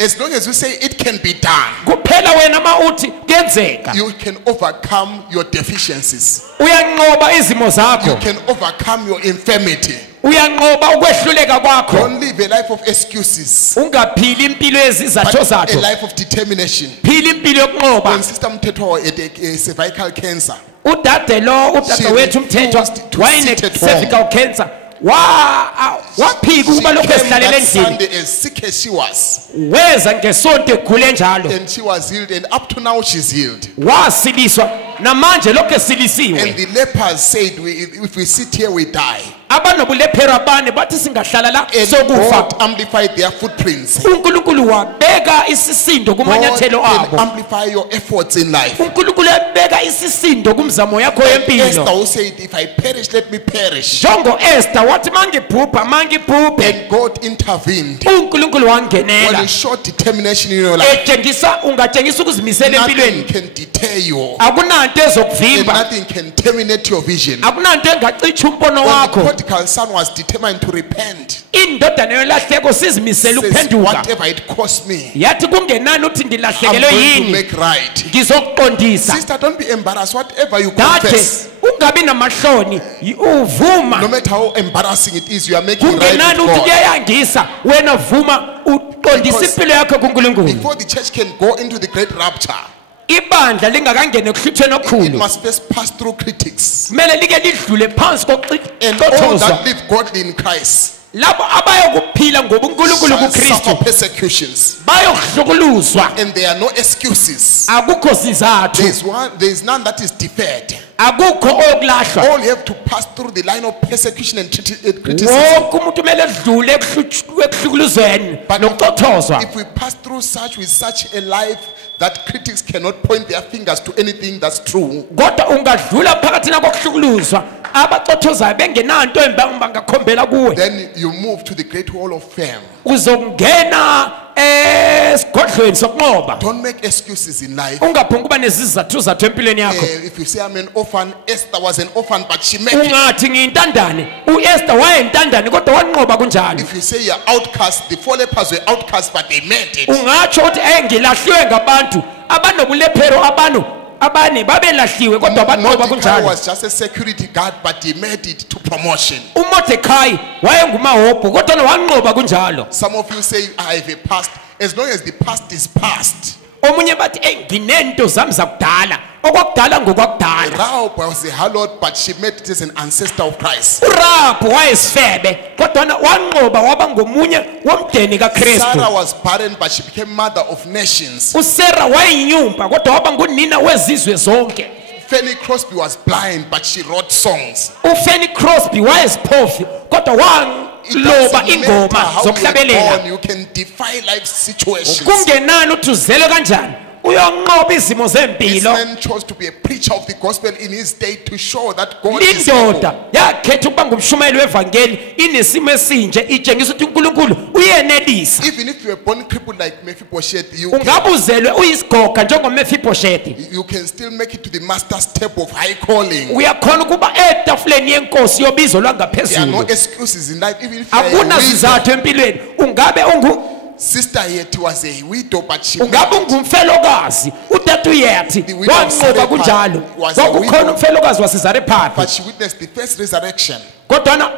As long as you say it can be done, kuphela wena ma uthi kuyenzeka you can overcome your deficiencies. uyanqoba izimo You zakho can overcome your infirmity. uyanqoba ukwehluleka kwakho Don't live a life of excuses. ungaphili impilo yezizathu But a zakho life of determination. phila impilo yokunqoba When Sister Mtetwa had a cervical cancer, udade lo udade She wethu Mthethwa refused to wayene sit at home. cervical cancer waphika she ukuba lokhu came esidlalele that endlini Sunday as sick as she was, weza ngesonto egule njalo and she was healed, and up to now she's healed. wasiliswa namanje lokhu And esilisiwe the lepers said, if we sit here, we die. abanobulephero abane bathi singahlala la And sokufa God amplified their footprints. uNkulunkulu wabeka isisindo God kumanyathelo can abo amplify your efforts in life. uNkulunkulu ebeka isisindo kumzamo yakho Esther yempilo who said, if I perish, let me perish. jongo Esther wathi mangibhubha And God intervened. uNkulunkulu When wangenela you show determination in your life, ungatshengisa ukuzimisela nothing empilweni can deter you. akunanto And ezokuvimba nothing can terminate your vision. akunanto engacitsha umbono When the wakho prodigal son was determined to repent, indodana yolahleko sizimisela says, ukuphenduka whatever it cost me, yathi kungenani uthi I'm ngilahlekelwe going to yini make right. ngizokuqondisa Sister, don't be embarrassed. Whatever you dade confess, ungabi namahloni no uvuma matter how embarrassing it is, you are making right kungenani with uthi God. kuyayangisa wena vuma uqondisa Because impilo yakho kuNkulunkulu Before the church can go into the great rapture, ibandla lingakangene ekuhluthweni it okukhulu must first pass through critics. kumele like lidlule phansi And all kokucothozwa that live godly in Christ labo abayokuphila ngobuNkulunkulu shall suffer kuKristu persecutions. bayohlukuluzwa And there are no excuses. akukho sizathu There is none that is deferred. akukho okulahlwa All you have to pass through the line of persecution and criticism. wonke umuntu kumele edlule ekuhlukuluzweni But nokucothozwa if we pass through with such a life that critics cannot point their fingers to anything that's true, kodwa ungadlula phakathi nakokuhlukuluzwa abacothozayo bengenanto bangakhombela kuwe then you move to the great wall of fame. uzongena esigodlweni sokunqoba Don't make excuses in life. ungaphunga kuba nezizathu zathu empilweni yakho If you say I'm an orphan, Esther was an orphan, but she made it. ungathi ngiyintandane uEsther wayeyintandane kodwa wanqoba kunjalo If you say you're outcast, the four lepers were outcasts, but they made it. ungatsho uthi ngilahliwe ngabantu abanobulephero abane babelahliwe kodwa banqoba Mordecai kunjalo was just a security guard, but he made it to promotion. uMordecai wayengumahobho kodwa wanqoba kunjalo Some of you say, I have a past. As long as the past is past. omunye bathi nginento zami zakudala okwakudala ngokwakudala Rahab was a harlot, but she made it as an ancestor of Christ. uRahabu wayesifebe kodwa wanqoba waba ngomunye womdeni kaKristu Sarah was barren, but she became mother of nations. uSarah wayinyumba kodwa waba ngunina wezizwe zonke Fanny Crosby was blind, but she wrote songs. uFanny Crosby wayesiphofu kodwa It doesn't waloba matter ingoma how you are zokuhlabelela born, you can defy life situations. kungenani uthi uzele kanjani uyonqoba izimo This zempilo man chose to be a preacher of the gospel in his day to show that God is indoda able. yakhetha ukuba ngumshumayeli wevangeli inesimo esinje itshengisa ukuthi uNkulunkulu uyenelisa Even if you were born crippled like Mephibosheth, ungabuzelwe uyisigoga njengoMephibosheth you can still make it to the master's table of high calling. uyakhona ukuba etafuleni yenkosi yobizo There are no lwangaphezulu excuses in life. Even if you are a akuna widow. sizathu empilweni ungabe Sister yet was a widow, but she ungabe made it. ungumfelokazi udadu yethi The widow of wanqoba Zarephath kunjalo was a kwakukhona widow. umfelokazi wasezarephathi But she witnessed the first resurrection. kodwana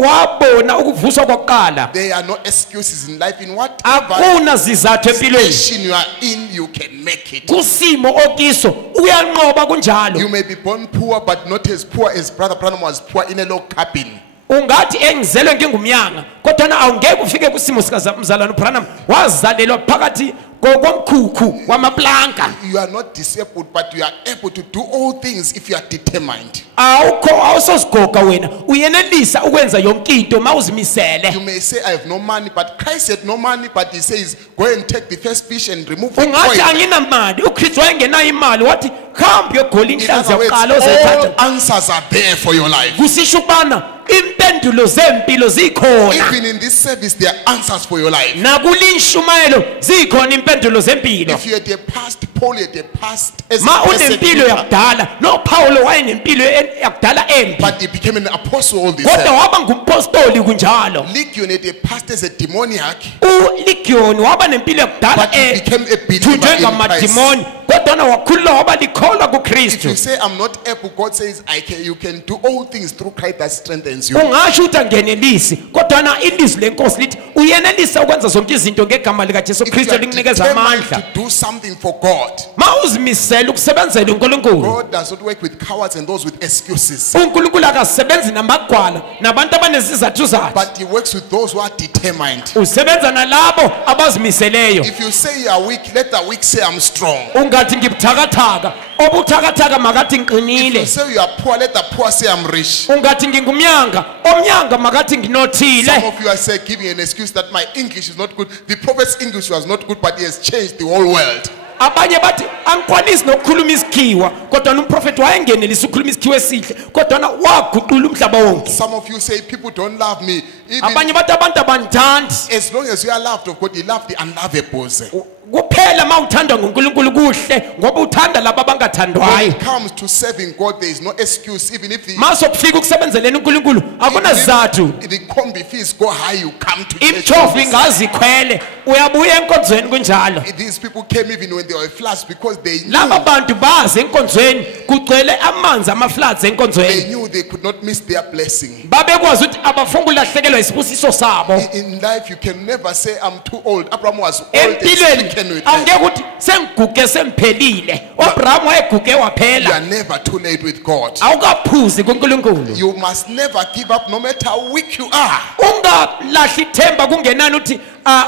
wabona ukuvuswa kwakuqala There are no excuses in life. In whatever akuna zizathu empilweni station you are in, you can make it. kusimo okiso uyanqoba kunjalo You may be born poor, but not as poor as Brother Branham was poor in a log cabin. ungathi engizelwe ngingumyanga kodwa awungeke ufike kusimo sikamzalwane uBranham wazalelwa phakathi komkhukhu wamaplanka You are not disabled, but you are able to do all things if you are determined. awusosigoga wena uyenelisa ukwenza yonke into mawuzimisele You may say, I have no money, but Christ had no money, but he says, go and take the first fish and remove the ungathi coin. anginamali uKristu wayengenayo imali wathi khamba uyogola In inhlanzi other words, yokuqala ozayithatha all answers are there for your life. kusisho ukubana impendulo zempilo zikhona Even in this service, there are answers for your life. nakulinshumayelo zikhona impendulo zempilo If you had a past Paul had a past as a ma unempilo persecutor, yakudala no Paulo wayenempilo yakudala embi but he became an apostle all this kodwa time. waba ngumpostoli kunjalo Legion had a past as a demoniac, uLegion waba nempilo yakudala but he became a believer thunjwe in Christ. ngamadimoni kodwa wakhulula waba likholwa If you kuKristu say I'm not able, God says you can do all things through Christ that strengthens you. ungasho ukuthi angenelisi kodwa ilizwi lenkosi lithi uyenelisa ukwenza zonke izinto ngegama lika Jesu If you Kristu are likunikeza determined amandla to do something for God, ma uzimisela ukusebenzela uNkulunkulu God does not work with cowards and those with excuses, uNkulunkulu akasebenzi namagwala nabantu abanezizathu zakhe but He works with those who are determined. usebenza nalabo abazimiseleyo If you say you are weak, let the weak say I'm strong. ungathi ngibuthakathaka obuthakathaka makathi If you ngiqinile say you are poor, let the poor say I'm rich. ungathi ngingumnyanga omnyanga makathi nginothile Some of you are saying, giving an excuse that my English is not good. The prophet's English was not good, but he has changed the whole world. abanye bathi angikwanisi nokukhuluma isikhiwa kodwa umprofeti wayengenelisa ukukhuluma isikhiwa esihle kodwa waguqula umhlaba wonke Some of you say people don't love me. Even abanye bathi abantu abanithandi as long as you are loved of God, you love the unlovables. kuphela ma uthandwa nguNkulunkulu kuhle ngoba uthanda labo When abangathandwayo it comes to serving God, there is no excuse. Even if the, masokufika ukusebenzeleni uNkulunkulu akunazathu even if the combi fees go high, you come to church. imchofu ingazi ikhwele uyabuya enkonzweni kunjalo These people came even when they were floods because they laba knew, bantu bazi enkonzweni kugcwele amanzi amafloods they enkonzweni knew they could not miss their blessing. babekwazi ukuthi abafuna ukulahlekelwa isibusiso sabo In life, you can never say, I'm too old. Abraham was old and empilweni stricken with angeke death. ukuthi sengiguge semphelile uAbraham wayeguge You waphela are never too late with God. awukaphuzi kuNkulunkulu You must never give up no matter how weak you are. ungalahli ithemba kungenani ukuthi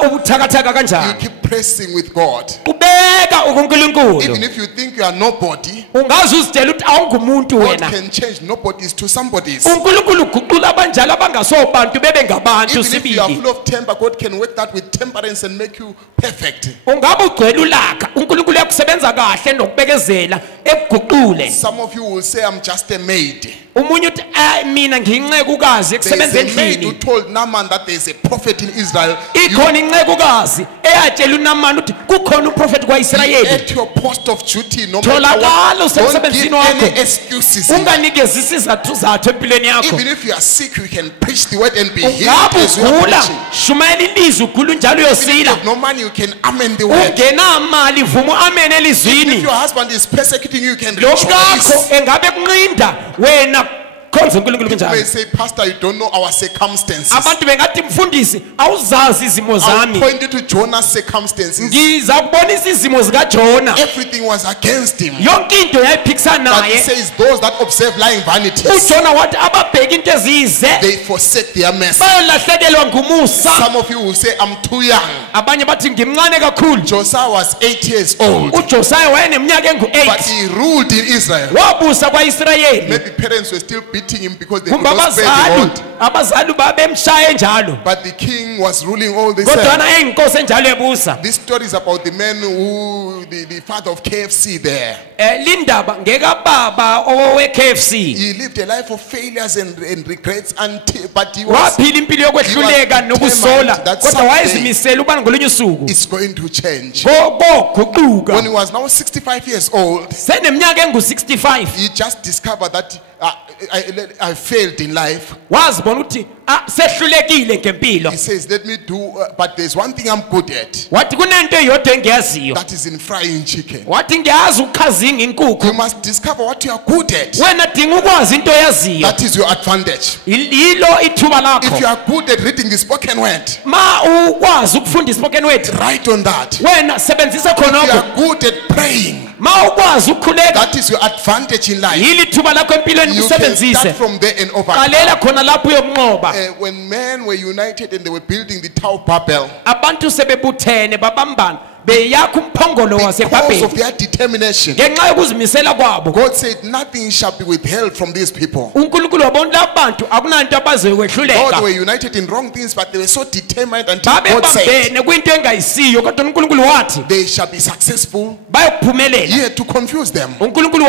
ubuthakathaka You kanjani keep pressing with God. ubeka kuNkulunkulu Even if you think you are nobody, ungaze uzitshela ukuthi awungumuntu God wena can change nobodies to somebodies. uNkulunkulu uguqula abanjalo abangasobantu bebe ngabantu Even if you are sibili full of temper, God can work that with temperance and make you perfect. ungabe ugcwele ulaka uNkulunkulu uyakusebenza kahle nokubekezela ekuguqule Some of you will say, I'm just a maid. umunye uthi mina ngiyincekukazi There ekusebenza is a maid who endlini told Naaman that there is a prophet in Israel. ikhona incekukazi eyatshela uNamani ukuthi kukhona uprofeti You kwaIsrayeli at your post of duty, no matter tholakala what. Don't give usemsebenzini wakho any excuses. in life. unganikezi isizathu zathu empilweni yakho Even if you are sick, you can preach the word and be healed ungabe as you are ugula preaching. shumayela ilizwi ugula njalo Even if you uyosila have no money, you can amen the word. ungenamali vuma amene Even if elizwini your husband is persecuting you, you can lo mkakho rejoice. engabe kunqinda wena khonza uNkulunkulu People may kunjalo say, Pastor, you don't know our circumstances. abantu bengathi mfundisi awuzazi izimo I'll zami point you to Jonah's circumstances. ngiza kubonisa izimo zikaJona Everything was against him. yonke into yayiphikisana But he naye says, those that observe lying vanities, uJona wathi ababheka into eziyize they forsake their mercy. bayolahlekelwa ngumusa Some of you will say, I'm too young. abanye bathi ngimncane kakhulu Josiah was 8 years old, uJosiah wayeneminyaka but engu8 he ruled in Israel. wabusa kwaIsrayeli Maybe parents were still beating him because they could kumbe not spare the abazali rod. abazali babemshaya njalo But the king was ruling all this time. kodwa eyinkosi enjalo ebusa This story is about the man who, the father of KFC there. lindaba ngekababa owe-KFC He lived a life of failures and regrets, but he was waphila impilo yokwehluleka he was nokusola determined that kodwa someday wayezimisela ukuba ngolunye usuku it's going to change. koguquka When he was now 65 years old, seneminyaka engu-65 he just discovered that I failed in life. wazibona ukuthi sehlulekile ngempilo He says, let me do, but there's one thing I'm good at. wathi kunento eyodwa engiyaziyo That is in frying chicken. wathi ngiyazi ukukhazinga inkukhu You must discover what you are good at. wena dinga ukwazi into oyaziyo That is your advantage. yilo ithuba If you lakho are good at reading the spoken word, ma ukwazi ukufunda ispoken word write on that. wena sebenzisa If you khonokho are good at praying, ma ukwazi ukukhuleka that is your advantage in life. yili ithuba lakho empilweni You can kusebenzise start from there and overcome. qalela khona lapho uyokunqoba When men were united and they were building the Tower of Babel, abantu sebebuthene babambana beyakha umphongolo because of wasebhabheli their determination, ngenxa yokuzimisela kwabo God said nothing shall be withheld from these people. uNkulunkulu wabona labantu akunanto God abazoyekwehluleka were united in wrong things, but they were so determined until God said babebambene kwinto engayisiyo kodwa uNkulunkulu wathi they shall be successful. bayokuphumelela He had to confuse them. uNkulunkulu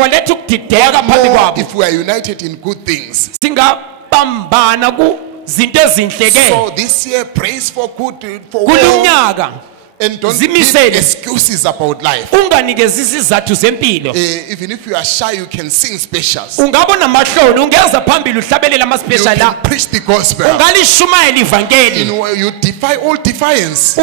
waletha ukudideka phambi More kwabo if we are united in good things. singabambana kuzinto ezinhle ke So this year, praise for good, for well. kulumnyaka And don't give Zimisele. excuses about life. unganikezi isizathu zempilo. Even if you are shy, you can sing specials. Ungabona mahloni ungeza phambili uhlabelela ama You special can la. preach the gospel. Ungalishumayela ivangeli. You defy all defiance.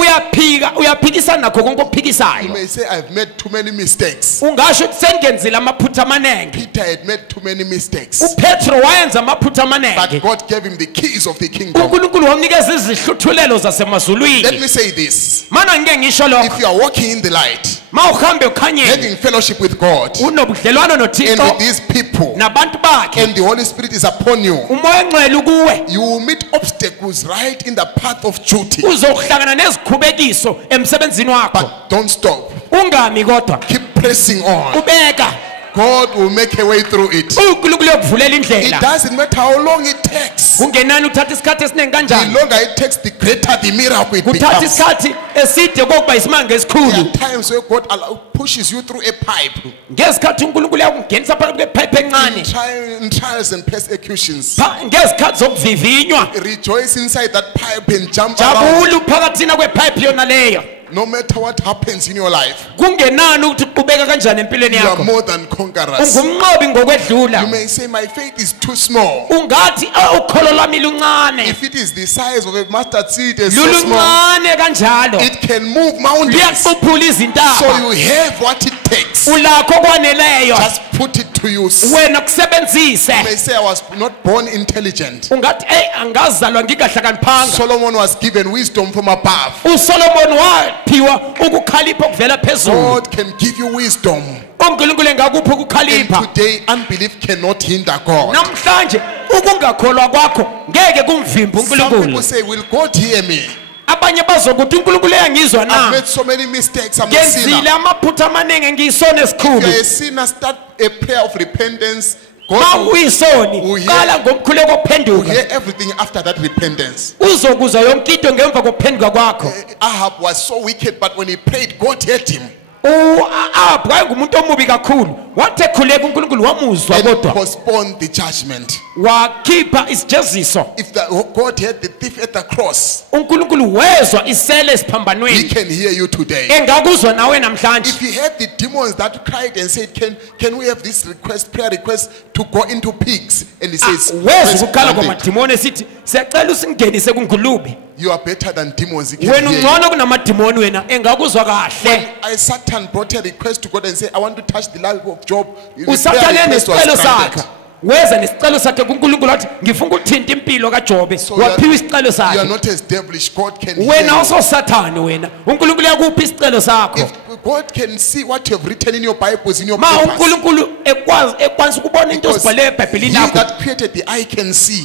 Uyaphikisana nakho konke You okuphikisayo. may say, I've made too many mistakes. Ungasho ukuthi sengenzile amaphutha amanenge. Peter had made too many mistakes. uPetro wayenza amaphutha amanenge. But God gave him the keys of the kingdom. uNkulunkulu wamnikeza izihluthulelo Let zasemazulwini. me say this. Mana ngeke ngisho If lokho. you are walking in the light, Mawuhambe ukhanyeni. having fellowship with God Unobudlelwano and with noThixo these people, nabantu bakhe. and the Holy Spirit is upon you, Umoya engcwele ukuwe. you will meet obstacles right in the path of duty. Uzohlangana nezikhubekiso emsebenzini wakho. But don't stop. Ungami kodwa. Keep pressing on. Ubeka. God will make a way through it. uNkulunkulu uyokuvulela It indlela. doesn't matter how long it takes. Kungenani uthatha isikhathi esiningi The kanjani. longer it takes, the greater the miracle it Kuthatha becomes. isikhathi eside kokuba isimanga There esikhulu. are times where God pushes you through a pipe Ngesikhathi uNkulunkulu uyakungenisa phakathi kwephayiphi encane. in trials and persecutions. Ngezikhathi zokuvivinywa. Rejoice inside that pipe and jump around. Jabula uphakathina kwephayiphi yona leyo. No matter what happens in your life, Kungenani ukuthi uqhubeka kanjani empilweni you are yakho. more than conquerors. Ungumnqobi ngokwedlula. You may say, my faith is too small. Ungathi ukholo lwami luncane. If it is the size of a mustard seed, it's so small, Luluncane kanjalo. it can move mountains. Liyaquphula So izintaba. you have what it takes. Ulakho kwaneleyo. Just put it to use. Wena You kusebenzise. may say, I was not born intelligent. Ungathi angazalwa ngingahlakaniphanga. Solomon was given wisdom from above. uSolomon waphiwa ukukhalipha okuvela phezulu. God can give you wisdom. uNkulunkulu engakupha And ukukhalipha. today, unbelief cannot hinder God. Namhlanje ukungakholwa kwakho ngeke kumvimbe Some people uNkulunkulu. say, will God hear me? Abanye bazokuthi uNkulunkulu uyangizwa I've na. made so many mistakes. I'm a Ngenzile sinner. amaphutha amaningi ngiyisona If esikhulu. you're a sinner, start a prayer of repentance. God Ma will uyisoni Uye- qala ngomkhuleko ophenduka. hear everything after that repentance. Uzokuzwa yonke into ngemva kokuphenduka kwakho. Ahab was so wicked, but when he prayed, God heard him uAhabu wayengumuntu omubi kakhulu. Wathi ekhuleka uNkulunkulu wamuzwa and kodwa postponed the judgment. wakhipha isijeziso. If God heard the thief at the cross, uNkulunkulu wezwa isele he esiphambanweni. can hear you today. Engakuzwa nawe namhlanje. If he had the demons that cried and said, can we have this prayer request to go into pigs? And he says, Wezwa "Yes, ukukhala granted." kwamadimoni esithi siyacela usingenise kungulube. You are better than demons. He can Wena hear you. ungcono kunamadimoni wena engakuzwa kahle. Satan brought a request to God and said, I want to touch the life of Job. The uSathane prayer request was nesicelo granted. sakhe. Weza nesicelo sakhe kuNkulunkulu wathi ngifuna ukuthinta impilo kaJobe. So you Waphiwa isicelo are sakhe. not as devilish. God can hear Wena you. usosathane wena. uNkulunkulu yakuphi isicelo sakho. If God can see what you have written in your Bibles, in your Ma papers, uNkulunkulu ekwazi ukubona into because ozibhale he eBhayibhelini yakho. that created the eye can see.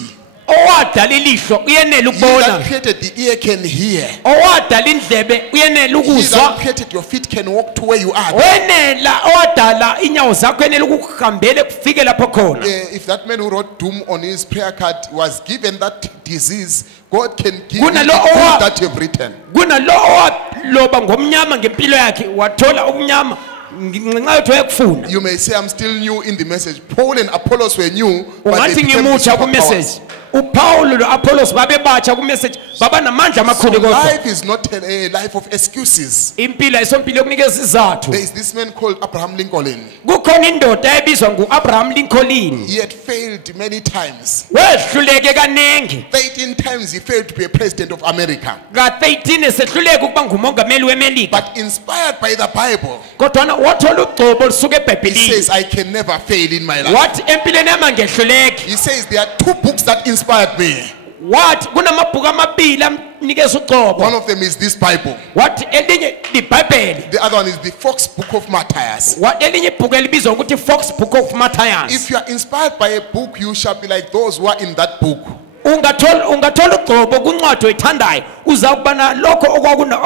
Owadala ilihlo uyenela He ukubona. that created the ear can hear. Owadala indlebe uyenela He ukuzwa. that created your feet can walk to where you are. Wenela owadala inyawo zakho yenela ukuhambela kufike lapho khona. If that man who wrote doom on his prayer card was given that disease, God can give you the Kunalo good owa- that you've written. Kunalo owaloba ngomnyama ngempilo yakhe wathola ubumnyama ngenxa yokuthi wayekufuna. You may say, I'm still new in the message. Paul and Apollos were new, but they Ungathi became ngimutsha superpowers. kumessage. uPaul loApollos babebatsha kumessage baba namandla amakhulu So kodwa. life is not a life of excuses. Impilo ayisompilo yokunikeza izathu. There is this man called Abraham Lincoln. Kukhona indoda ebizwa nguAbraham Lincoln. He had failed many times. Wehluleke kaningi. 13 times he failed to be a president of America. Ka13 esehluleka ukuba ngumongameli weMelika. But inspired by the Bible, Kodwa wathola ugcobo olusuka he eBhayibhelini. says, I can never fail in my life. Wathi empilweni yami angehluleki. He says, there are two books that inspired me. Wathi kunamabhuku amabili amnikeza ugcobo. One of them is this Bible. Wathi elinye iBhayibheli. The other one is the Fox Book of Matthias. Wathi elinye ibhuku elibizwa ukuthi Fox Book of Matthias. If you are inspired by a book, you shall be like those who are in that book. Ungathola ugcobo kuncwadi oyithandayo uzakubana lokho okwakuna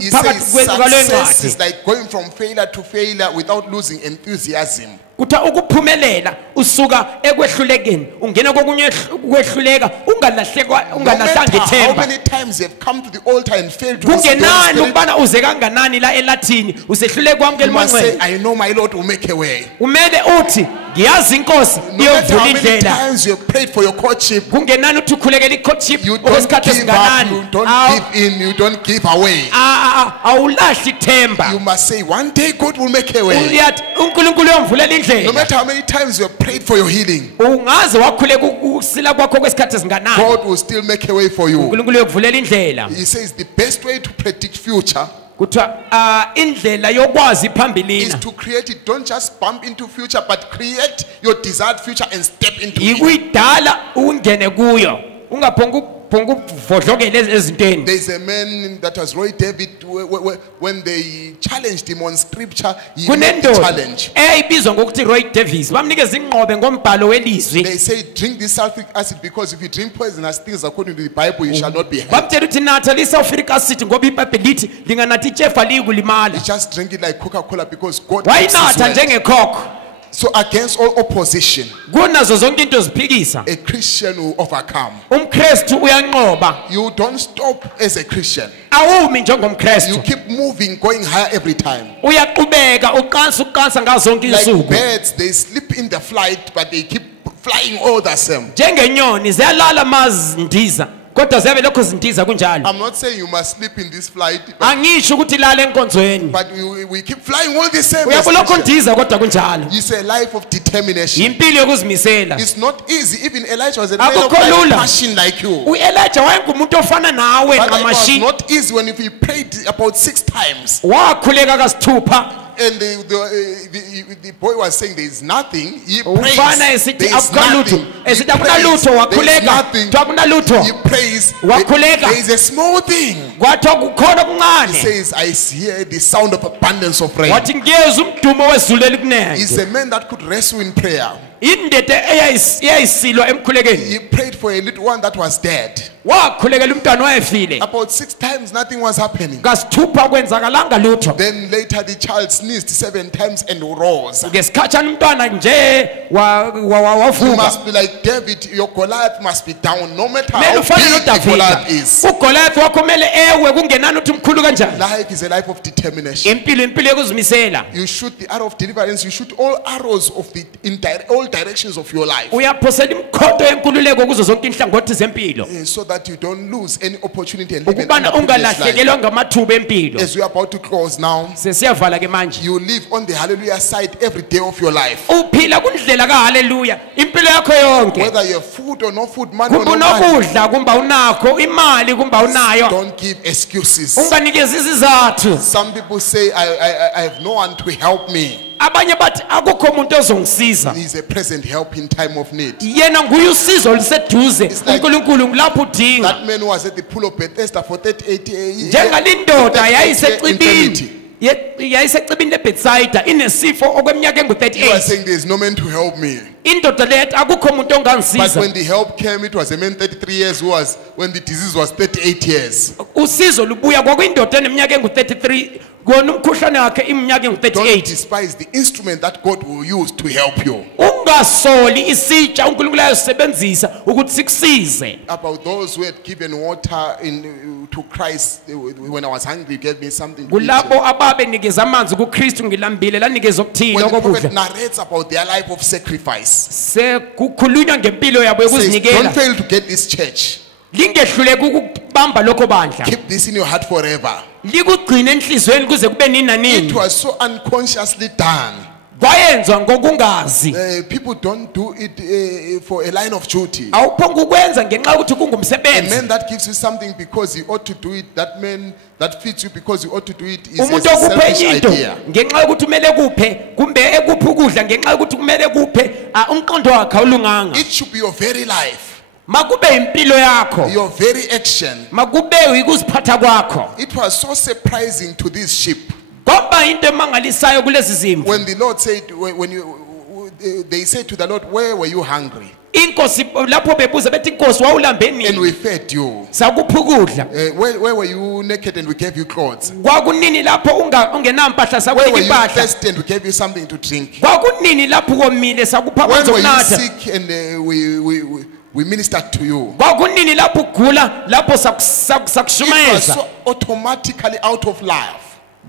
He phakathi says kwalo success is encwadi. like going from failure to failure without losing enthusiasm. Kuthiwa ukuphumelela usuka ekwehlulekeni ungena kokunye ukwehluleka No ungalahlanga matter how ithemba. many times you have come to the altar and failed to receive the Holy Kungenani Spirit, ukubana uze kanganani la elathini usehluleka kwamukela you must say, uMangcwele. I know my Lord will make a way. Umele uthi ngiyazi inkosi No matter iyovula how many indlela. times you have prayed for your courtship, Kungenani uthi ukhulekela icourtship you don't okwesikhathi give up, esinganani. you don't give in, you don't give away. awulahli ithemba You must say, one day God will make a way. uyathi uNkulunkulu uyomvulela No indlela matter how many times you have prayed for your healing, ungaze wakhuleka ukusila kwakho kwesikhathi esinganani God will still make a way for you. uNkulunkulu uyokuvulela indlela He says the best way to predict future kuthiwa indlela yokwazi is phambilini to create it. Don't just bump into future, but create your desired future and step into it. ikuyidala ungene kuyo ungaphonga uvodlokele ezintweni There's a man that was Roy David. When they challenged him on scripture, he made the kunendoda challenge. eyayibizwa ngokuthi Roy Davis bamnikeza inqobe ngombhalo welizwi They say, drink this sulfuric acid because if you drink poisonous things according to the Bible, you shall not be hurt. bamtshela ukuthi natha li-sulfuric acid ngoba ibhayibheli lithi linganathi itshefa liyikulimala You just drink it like Coca-Cola because God gives his wayinatha word. njengekhokho So against all opposition, kunazo zonke into ziphikisa a Christian will overcome. umkrestu uyanqoba You don't stop as a Christian. awumi You njengomkrestu keep moving, going higher every time. uyaqhubeka uqansa ngazo zonke Like insuku birds, they sleep in the flight, but they keep flying all the same. njengenyoni ziyalala mazindiza kodwa ziyabe lokho zindiza kunjalo I'm not saying you must sleep in this flight, angisho ukuthi lala enkonzweni but we keep flying all the same. as uyabulokho Christians. ndiza kodwa kunjalo It's a life of determination. impilo yokuzimisela It's not easy. Even Elijah was a man of Akukho like lula. passion like you. uElijah wayengumuntu ofana nawe But it was ngamashini not easy when he prayed about 6 times. wakhuleka kasithupha And the boy was saying there is nothing. He prays. umfana esithi There is akunalutho nothing. He esithi prays. akunalutho There is wakhuleka nothing. kuthiwa akunalutho He prays. Wakhuleka. There is a small thing. kwathiwa kukhona He okuncane says, I hear the sound of abundance of rain. wathi ngiyeza umdumo wezulu elikunene He's a man that could wrestle in prayer. indede eyayisilwa emkhulekeni He prayed for a little one that was dead. wakhulekela umntwana wayefile About 6 times, nothing was happening. kasithupha kwenzakalanga lutho Then later the child sneezed 7 times and rose. ngesikhatshana umntwana nje You wavuka must be like David. Your Goliath must be down, no matter kumele how ufane big the nodavida Goliath is. ugoliathi wakho kumele ewe kungenani uthi mkhulu kanjani Life is a life of determination. impilo yokuzimisela You shoot the arrow of deliverance. You shoot all arrows of the all directions of your life, uyaphosela imkhonto yenkululeko kuzo zonke inhlangothi zempilo so that you don't lose any opportunity and live an ukubana underprivileged life. ungalahlekelwa ngamathuba empilo As we are about to close now, sesiyavala ke manje you live on the hallelujah side every day of your life. uphila kundlela kahaleluya impilo yakho yonke Whether you have food or no food, money or kumbe no money, unokudla kumba unakho imali kumba unayo don't give excuses. unganikeza izizathu Some people say, I have no one to help me. abanye bathi akukho umuntu ozongisiza He's a present help in time of need. yena nguye usizo oluseduze like- uNkulunkulu ngilapho udinga That man who was at the pool of Bethesda for 38 years. njengalindoda 38 yayisecibini infirmity. yayisecibini leBethsaida inesifo okweminyaka He was engu-38 saying there's no man to help me. indoda lethi akukho umuntu But ongangisiza when the help came, it was a man 33 years who was, when the disease was 38 years. usizo lubuya kwakuyindoda eneminyaka engu-33 kona umkhuhlane wakhe iminyaka Don't engu-38 despise the instrument that God will use to help you. ungasoli isitsha uNkulunkulu ayosebenzisa ukuthi sikusize About those who had given water to Christ, when I was hungry, he gave me something to eat. kulabo ababenikeza amanzi kuKristu ngilambile lanikeza okuthile When the prophet okokudla narrates about their life of sacrifice, sekukhulunywa ngempilo yabo says, yokuzinikela don't fail to get this church. lingehluleka ukubamba lokho bandla Keep this in your heart forever. likugcine enhlizweni kuze kube nini It nanini was so unconsciously done. kwayenzwa ngokungazi People don't do it for a line of duty. awuphonga ukwenza ngenxa yokuthi A kungumsebenzi man that gives you something because he ought to do it, that man that feeds you because he ought to do it, is a umuntu okuphe selfish into idea. ngenxa yokuthi kumele kuphe kumbe ekuphi ukudla ngenxa yokuthi kumele kuphe umqondo wakhe awulunganga It should be your very life, makube impilo yakho your very action. makube ukuziphatha kwakho It was so surprising to this sheep ngoba into emangalisayo kulezi zimvu when the Lord said, they said to the Lord, where were you hungry? inkosi lapho bebuza bethi inkosi wawulambe And nini we fed you. sakupha ukudla Where were you naked and we gave you clothes? kwakunini lapho ungenampahla Where sakunika were you impahla thirsty and we gave you something to drink? kwakunini lapho komile sakupha When amanzi were you okunatha sick and we ministered to you? kwakunini lapho ugula lapho It was sakushumeza so automatically out of life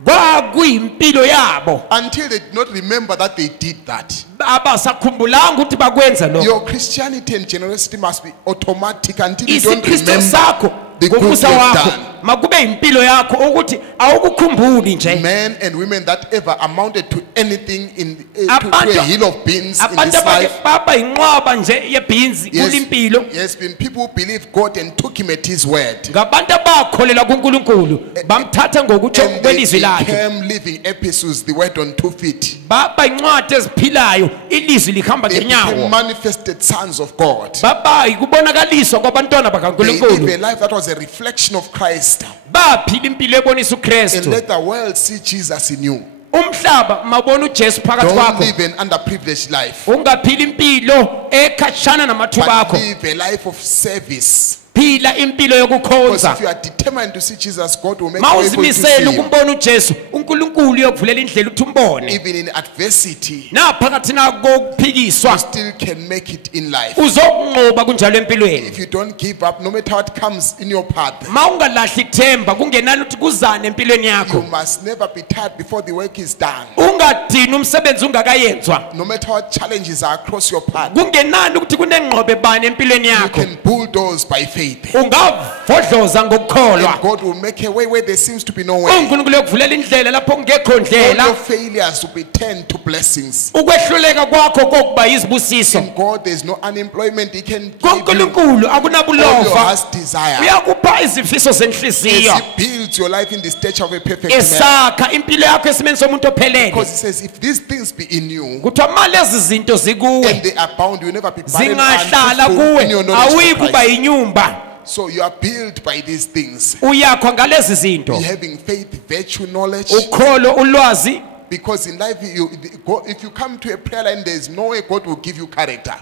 kwakuyimpilo yabo until they did not remember that they did that. abasakhumbulanga ukuthi bakwenza lokho Your Christianity and generosity must be automatic until you don't isikristu remember. sakho The good ngomusa you've wakho done. makube impilo yakho ukuthi awukukhumbuli nje Men and women that ever amounted to anything to Abantu- a hill of beans in abantu this abake life. baba inqwaba nje yebhinzi kulimpilo Yes, been people who believe God and took him at his word. ngabantu abakholelwa kuNkulunkulu bamthatha ngokuthi And they kwelizwi lakhe became living epistles, the word on 2 feet. baba incwadi eziphilayo ilizwi lihamba They became ngenyawo manifested sons of God. baba ikubonakaliswa kwabantwana They bakaNkulunkulu live a life that was a reflection of Christ. baphila impilo ebonisa And uKristu let the world see Jesus in you. umhlaba mabona uJesu phakathi Don't kwakho live an underprivileged life, ungaphila impilo ekhatshana namathuba but akho live a life of service. phila impilo Because yokukhonza if you are determined to see Jesus, God will make you able to mawuzimisela see him. ukumbona uJesu uNkulunkulu uyokuvulela indlela uthi umbone Even in adversity, naphakathi you kokuphikiswa still can make it in life. uzokunqoba kunjalo empilweni If you don't give up, no matter what comes in your path, mawungalahli ithemba kungenani ukuthi kuzane empilweni you yakho must never be tired before the work is done. ungadini umsebenzi ungakayenzwa No matter what challenges are across your path, kungenani ukuthi kunengqobe bani empilweni you yakho can bulldoze by faith. ungavodloza ngokukholwa And God will make a way where there seems to be no way. uNkulunkulu yokuvulela indlela lapho kungekho All ndlela your failures will be turned to blessings. ukwehluleka kwakho kokuba yizibusiso In God, there is no unemployment. He can give you kuNkulunkulu all your akunabulofa heart's desire. uyakupha izifiso As zenhliziyo He builds your life in the stature of a perfect man. esakha impilo yakho esimeni somuntu ophelele Because He says, if these things be in you kuthiwa ma lezi zinto zikuwe and they abound, you will never be barren zingahlala and fruitful in your kuwe knowledge awuyi of kuba Christ. inyumba So you are built by these things. uyakhwa ngalezi zinto Be having faith, virtue, knowledge. ukholo ulwazi Because in life, if you come to a prayer line, there is no way God will give you character.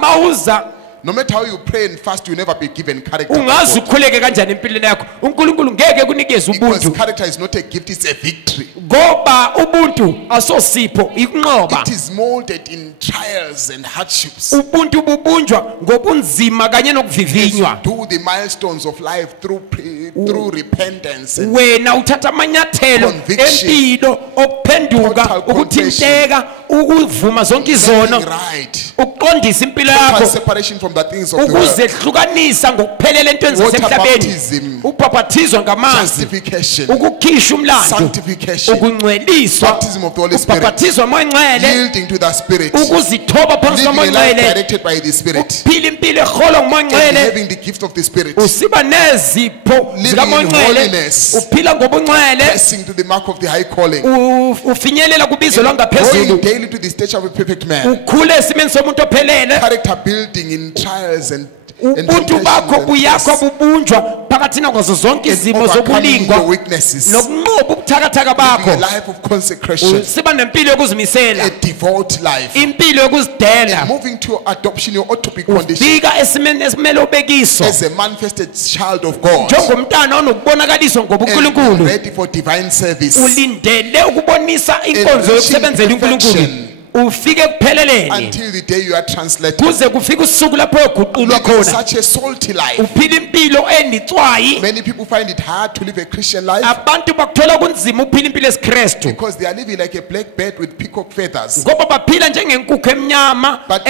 mawuza No matter how you pray and fast, you will never be given character. by ungaze God. ukhuleke kanjani empilweni yakho uNkulunkulu ngeke kunikeze Because ubuntu character is not a gift, it's a victory. ngoba ubuntu asosipho ikunqoba It is molded in trials and hardships. ubuntu bubunjwa ngobunzima kanye As nokuvivinywa you do the milestones of life through repentance and wena uthatha amanyathelo Conviction. empilo okuphenduka Total ukuthinteka ukuvuma zonke izono living right. ukuqondisa impilo Total yakho separation from the things of the world. ukuzehlukanisa ngokuphelela entweni Water zasemhlabeni baptism. ubhaphathizwa ngamanzi Justification. ukukhishwa umlando Sanctification. ukungcweliswa Baptism of the Holy Spirit. ubhaphathizwa moya ngcwele Yielding to the Spirit. ukuzithoba phansi Living komoya a life ngcwele directed by the Spirit. phila impilo eholwa ngumoya And ngcwele having the gift of the Spirit. usiba nezipho Living zikamoya in ngcwele holiness. uphila ngobungcwele Pressing to the mark of the high calling. ufinyelela kubizo Growing lwangaphezulu daily to the stature of a perfect man. ukhule esimeni somuntu ophelele Character building in trials and ubuntu bakho temptations and buyakho tests. bubunjwa phakathi nazo zonke And izimo overcoming zokulingwa your weaknesses. nokunqoba ubuthakathaka Living a bakho life of consecration. siba nempilo yokuzimisela A devout life. impilo yokuzidela Moving to your adoption, you ought to be conditioned ufika esimeni esimele ubekiso as a manifested child of God. njengomntana onokubonakaliswa And ngobunkulunkulu ready for divine service. ulindele ukubonisa inkonzo yokusebenzela uNkulunkulu perfection. ufike ekupheleleni Until the day you are translated. kuze kufike usuku lapho yoguqulwa Living khona such a salty life. uphila impilo enitswayi Many people find it hard to live a Christian life abantu bakuthola kunzima ukuphila impilo esikrestu because they are living like a black bird with peacock feathers. ngoba baphila njengenkukhu emnyama But-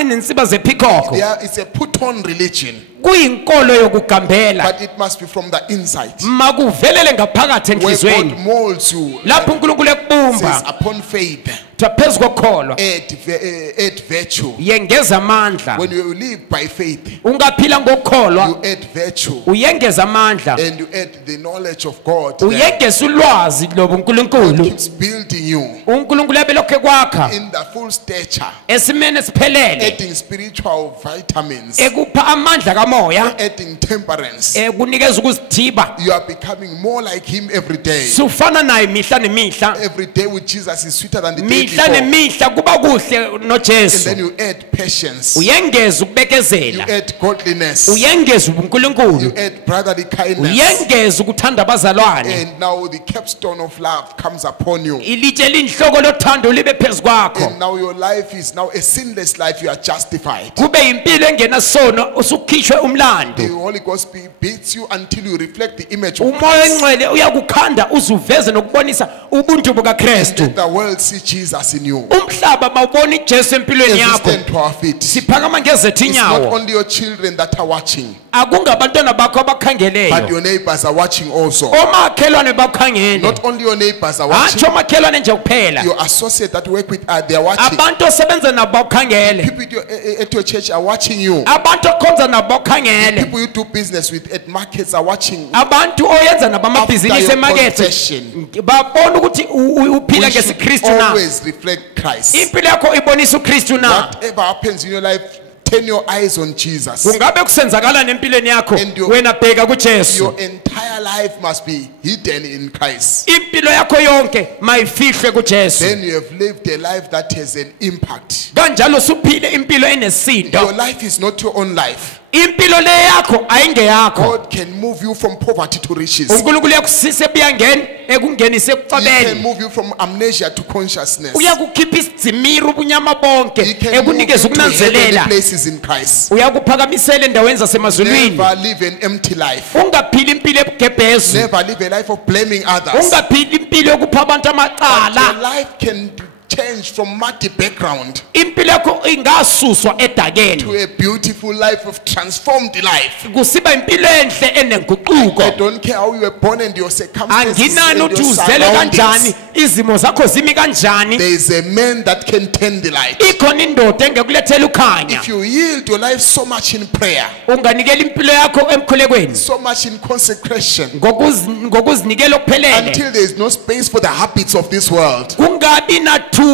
enensiba zephikoko It's a put-on religion, kuyinkolo yokugambela but it must be from the inside. makuvelele ngaphakathi Where God enhliziyweni molds you, lapho uNkulunkulu says, ekubumba upon faith, phezu kokholwa add virtue. yengeza amandla When you live by faith, ungaphila ngokholwa you add virtue uyengeza amandla and you add the knowledge of God that uyengeza ulwazi lobu uNkulunkulu keeps building you uNkulunkulu ebelokhe kwakha in the full stature, esimene siphelele adding spiritual vitamins, ekupha amandla kamoya adding temperance. ekunikeza ukuzithiba You are becoming more like Him every day. sufana naye mihla nemihla Every day with Jesus is sweeter than the day mihla before. nemihla kuba kuhle And noJesu then you add patience, uyengeza you ukubekezela add godliness, uyengeza you ubuNkulunkulu add brotherly kindness, uyengeza ukuthanda abazalwane and now the capstone of love comes upon you. ilitshe linhloko lothando libe phezu kwakho And now your life is now a sinless life. You are justified. kube impilo engenasono usukhishwe umlando. The Holy Ghost beats you until you reflect the image of Umoya Christ. engcwele uyakukhanda uzuveze nokubonisa ubuntu bukaKristu. Let the world see Jesus in you. Umhlaba mawubona iJesu empilweni As we yakho. stand to our feet. Siphakama ngezethu It's not inyawo. only your children that are watching, Akungabantwana bakho but abakhangeleyo. your neighbors are watching also. Omakhelwane bakukhangele. Not only your neighbors are watching, Hatsho omakhelwane nje kuphela. your associates that work with they are watching. Abantu osebenza nabo bakukhangele. People at your church are watching you. Abantu okhonza nabo bakukhangele. People you do business with at markets are watching. Abantu oyenza nabo amabhizinisi After your emakethe confession, babona ukuthi uphila we should ngesiKristu na. always reflect Christ. Impilo yakho ibonisa uKristu na. Whatever happens in your life, turn your eyes on Jesus. Kungabe kusenzakala nempilweni yakho And your- wena bheka kuJesu. Your entire life must be hidden in Christ. Impilo yakho yonke mayifihlwe kuJesu. Then you have lived a life that has an impact. Kanjalo suphile impilo Your enesindo. life is not your own life. Impilo le yakho ayingeyakho. God can move you from poverty to riches. uNkulunkulu uyakusisa ebuyangeni ekungenise He can ekucabeni. move you from amnesia to consciousness. Uyakukhipha isidzimira ubunyama bonke He can move you ekunikeza to heavenly ukunanzelela. places in Christ. Uyakuphakamisela endaweni zasemazulwini. Never live an empty life. Ungaphili impilo ebugebhezu. Never live a life of blaming others. Ungaphili impilo yokupha abantu Your amacala. life can change from muddy background Impilo yakho ingasuswa edakeni. to a beautiful life of transformed life. Kusiba impilo enhle I enenguquko. don't care how you were born and your circumstances Anginani and your uthi uzele kanjani, surroundings. izimo zakho zimi kanjani. There is a man that can turn the light. Ikhona indoda engekulethela ukhanya. If you yield your life so much in prayer, Unganikela impilo yakho emkhulekweni so much in consecration, ngokuzinikela okuphelele. until there is no space for the habits of this world, Kungabi nathuba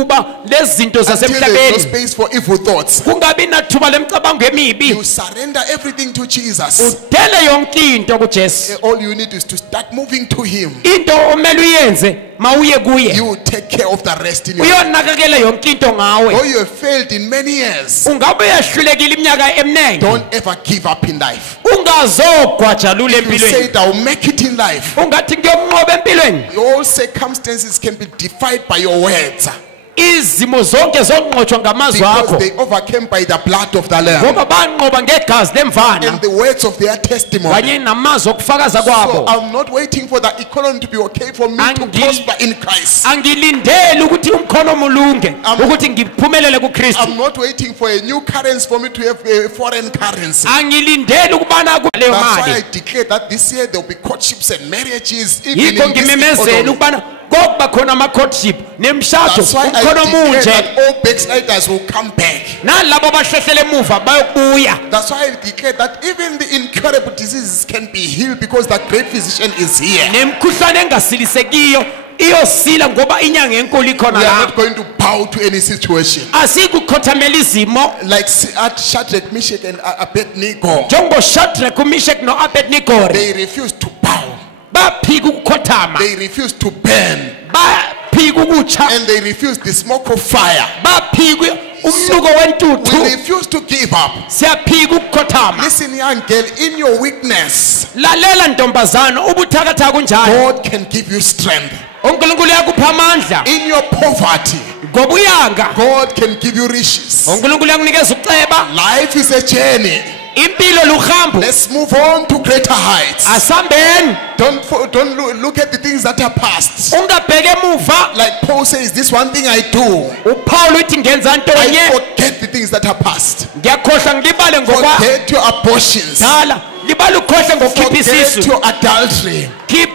lezinto until there is no zasemhlabeni. space for evil thoughts, Kungabi nathuba lemicabango emibi. you surrender everything to Jesus. Udele yonke into kuJesu. All you need is to start moving to Him. Into omele uyenze mawuye kuye. You will take care of the rest in your life. Uyonakekela yonke into Though ngawe. you have failed in many years, Ungabe uyahlulekile iminyaka eminingi. don't ever give up in life. Ungazogwajalula You say empilweni. that I'll make it in life. Ungathi ngiyomnqoba empilweni. All circumstances can be defied by your words, Izimo zonke zonqotshwa ngamazwi because akho. they overcame by the blood of the Lamb Ngoba banqoba ngegazi lemvana and the words of their testimony. kanye namazwi okufakaza So kwabo. I'm not waiting for the economy to be okay for me to prosper in Christ. Angilindeli ukuthi umkhono mulunge ukuthi ngiphumelele kuKristu. I'm not waiting for a new currency for me to have a foreign currency. Angilindeli ukubana kuleyo That's why I mali. declare that this year there will be courtships and marriages even Yikho in this ngimemezela economy. ukubana kokuba khona ama-courtship nemshado That's why I umkhono declare munje that all backsliders will come back. nalabo abahlehlele emuva bayokubuya. That's why I declare that even the incurable diseases can be healed because the great physician is here. Nemkhuhlane engasilisekiyo iyosila ngoba inyanga enkulu ikhona We are la. not going to bow to any situation. Asikukhothamela izimo Like at Shadrach, Meshach, and Abednego, njengoShadrach, uMeshach no-Abednego. they refused to bow. Baphika ukukhothama, They refused to burn. baphika ukutsha, And they refused the smoke of fire. baphika umnuko We wentuthu. refuse to give up. Siyaphika ukukhothama. Listen, young girl, in your weakness, Lalela ntombazana, ubuthakathaka kunjani. God can give you strength. uNkulunkulu uyakupha amandla. In your poverty, Ngobuyanga God can give you riches. uNkulunkulu uyakunikeza ukuceba. Life is a journey. Impilo luhambo. Let's move on to greater heights. Asambeni. Don't look at the things that are past. Ungabheke emuva. Like Paul says, this one thing I do, uPaul uthi ngenza I ntonye. forget the things that are past. Ngiyakhohlwa ngilibale ngokwa Forget your abortions. dala. Libala ukhohle ngokukhipha Forget isisu. your adultery.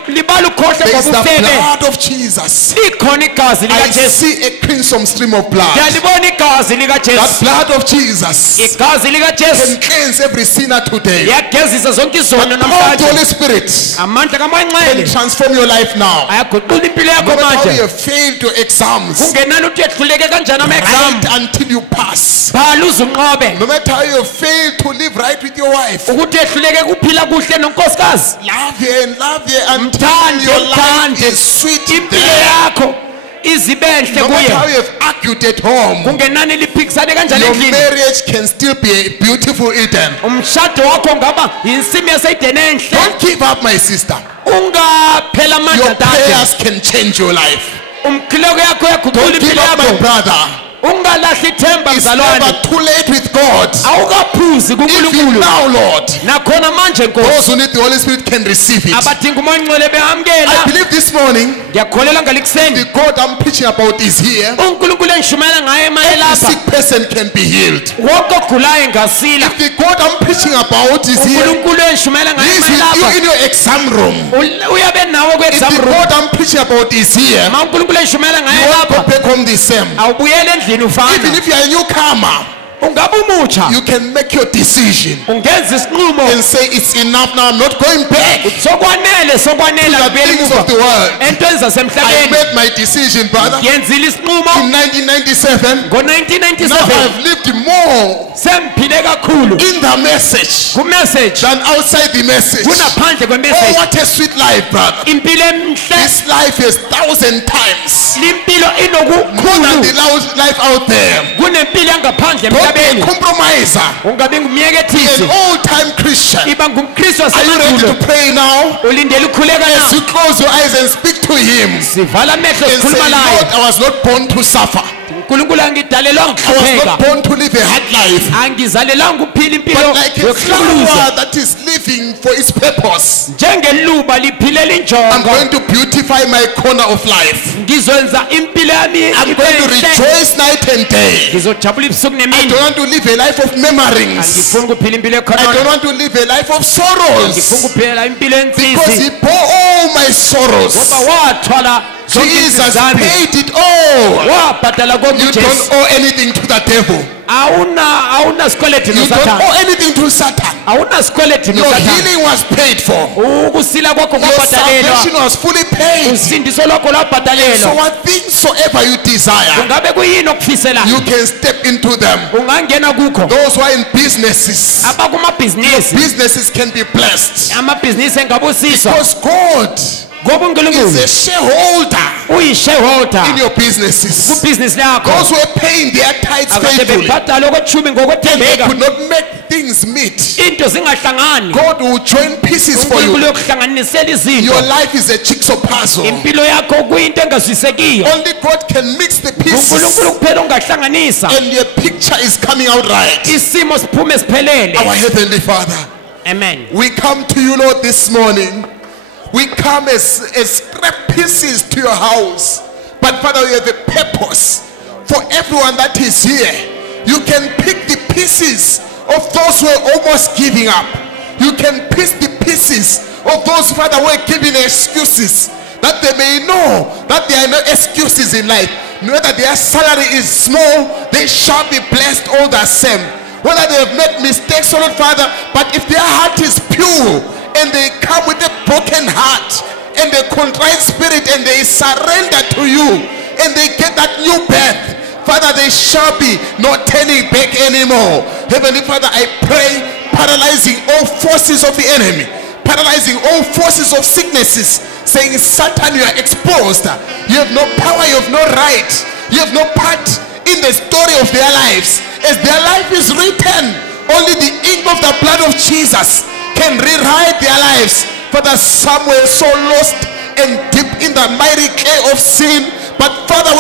Libala ukhohle There is the ngobufebe. blood of Jesus. Likhona igazi I likaJesu. see a crimson stream of blood. Ngiyalibona igazi That likaJesu. blood of Jesus Igazi likaJesu can cleanse every sinner today. liyagezisa zonke izono God, namhlanje. Holy Spirit, Amandla kaMoya can Ngcwele transform your life now. ayaguqula impilo No yakho matter how you manje. have failed your exams, Kungenani uthi uyehluleke kanjani ama-exam. write until you pass. Bhala uze unqobe. No matter how you have failed to live right with your wife, Ukuthi uyehluleke kuphila kuhle nonkosikazi. love her and love her until Mthande, your life mthande. is sweet Impilo there. yakho izibenhle No matter how kuye. you have argued at home, Kungenani liphikisane kanjani your endlini. marriage can still be a beautiful Eden. Umshado wakho ngaba yinsimi yaseyideni enhle. Don't give up, my sister. Ungaphela amandla Your dade. prayers can change your life. Umkhuleko yakho yaguqula Don't give impilo up, my yakho. brother. ungalahli ithemba It's mzalwane never too late with God. awukaphuzi Even kuNkulunkulu now, Lord, nakhona manje those Nkosi who need the Holy Spirit can receive it. abadinga umoya ongcwele I behamkela believe this morning, ngiyakholelwa ngalikuseni the God I'm preaching about is here. uNkulunkulu engishumayela ngaye emaye Every lapha sick person can be healed. wonke ogulayo engasila The God I'm preaching about is here. uNkulunkulu engishumayela ngaye He is emaye with you lapha in your exam room. uyabe nawe If ku-exam the room God I'm preaching about is here, ma uNkulunkulu engishumayela ngaye you won't go lapha back home the same. awubuyele endlini Even ufana if you are a newcomer, ungabe umutsha you can make your decision ungenza isinqumo and say it's enough now. I'm not going back to sokwanele the ngibuyele things emuva of the world. entweni I zasemhlabeni made my decision, brother. ngiyenzile isinqumo In 1997, now ngo-1997 I've lived more sengiphile kakhulu in the message kumessage than outside the message. kunaphandle Oh, kwemessage what a sweet life, brother. impilo emhle This life is 1,000 times limpilo more than inokukhulu the life out there. kunempilo yangaphandle Don't be a emhlabeni compromiser. ungabi Be an ngumyekethisi old-time Christian. iba ngumkristu Are you ready wasemandulo to pray now? ulindele ukhuleka As na you close your eyes and speak to him sivala amehlo and say, sikhuluma Lord, laye I was not born to suffer. unkulunkulu angidalelwa I was ngikuhlupheka not born to live a hard life. angizalelanga ukuphila impilo But like a yokuhlukuluza flower that is living for its purpose, njengeluba liphilela I'm injongo going to beautify my corner of life. ngizwenza impilo yami I'm ibe going to nhle. rejoice night and day. ngizojabula ibusuku I nemini don't want to live a life of memories. angifuni ukuphila impilo I don't ekhona want to live a life of ngifuna sorrows. ukuphila impilo Because ensizi he bore all my sorrows. ngoba wathwala zonke Jesus izinto zami paid it all. wabhadala konke You ujesu don't owe anything to the devil. awuna sikweleti You don't nosathane owe anything to Satan. awuna sikweleti Your nosathane healing was paid for. ukusila kwakho Your kwabhadalelwa salvation was fully paid. usindiso lwakho So lwabhadalelwa what things soever you desire, ungabe kuyini okufiselayo you can step into them. ungangena kukho Those who are in businesses, abakumabhizinisi businesses can be blessed. amabhizinisi engabusiswa Because God ngoba is unkulunkulu a shareholder uyishareholder in your businesses. kubhizinisi lakho Those who are paying their tithes akade faithfully, bebhadala okwethumi they ngokwethembeka could not make things meet. into zingahlangani God will join pieces for unkulunkulu you. yokuhlanganisela Your izinto life is a jigsaw puzzle. impilo yakho kuyinto engazwisekiyo Only God can mix the pieces, unkulunkulu kuphela ongahlanganisa and your picture is coming out right. isimo siphume siphelele Our Heavenly Father, amen we come to you, Lord, this morning. We come as scrap pieces to your house. But Father, we have a purpose for everyone that is here. You can pick the pieces of those who are almost giving up. You can piece the pieces of those, Father, who are giving excuses, that they may know that there are no excuses in life. Whether their salary is small, they shall be blessed all the same. Whether they have made mistakes or not, Father, but if their heart is pure and they come with a broken heart and a contrite spirit and they surrender to you and they get that new birth, Father, they shall be not turning back anymore. Heavenly Father, I pray, paralyzing all forces of the enemy, paralyzing all forces of sicknesses, saying, Satan, you are exposed. You have no power, you have no right, you have no part in the story of their lives. As their life is written, only the ink of the blood of Jesus can rewrite their lives. Father, some were so lost and deep in the mighty clay of sin. But Father,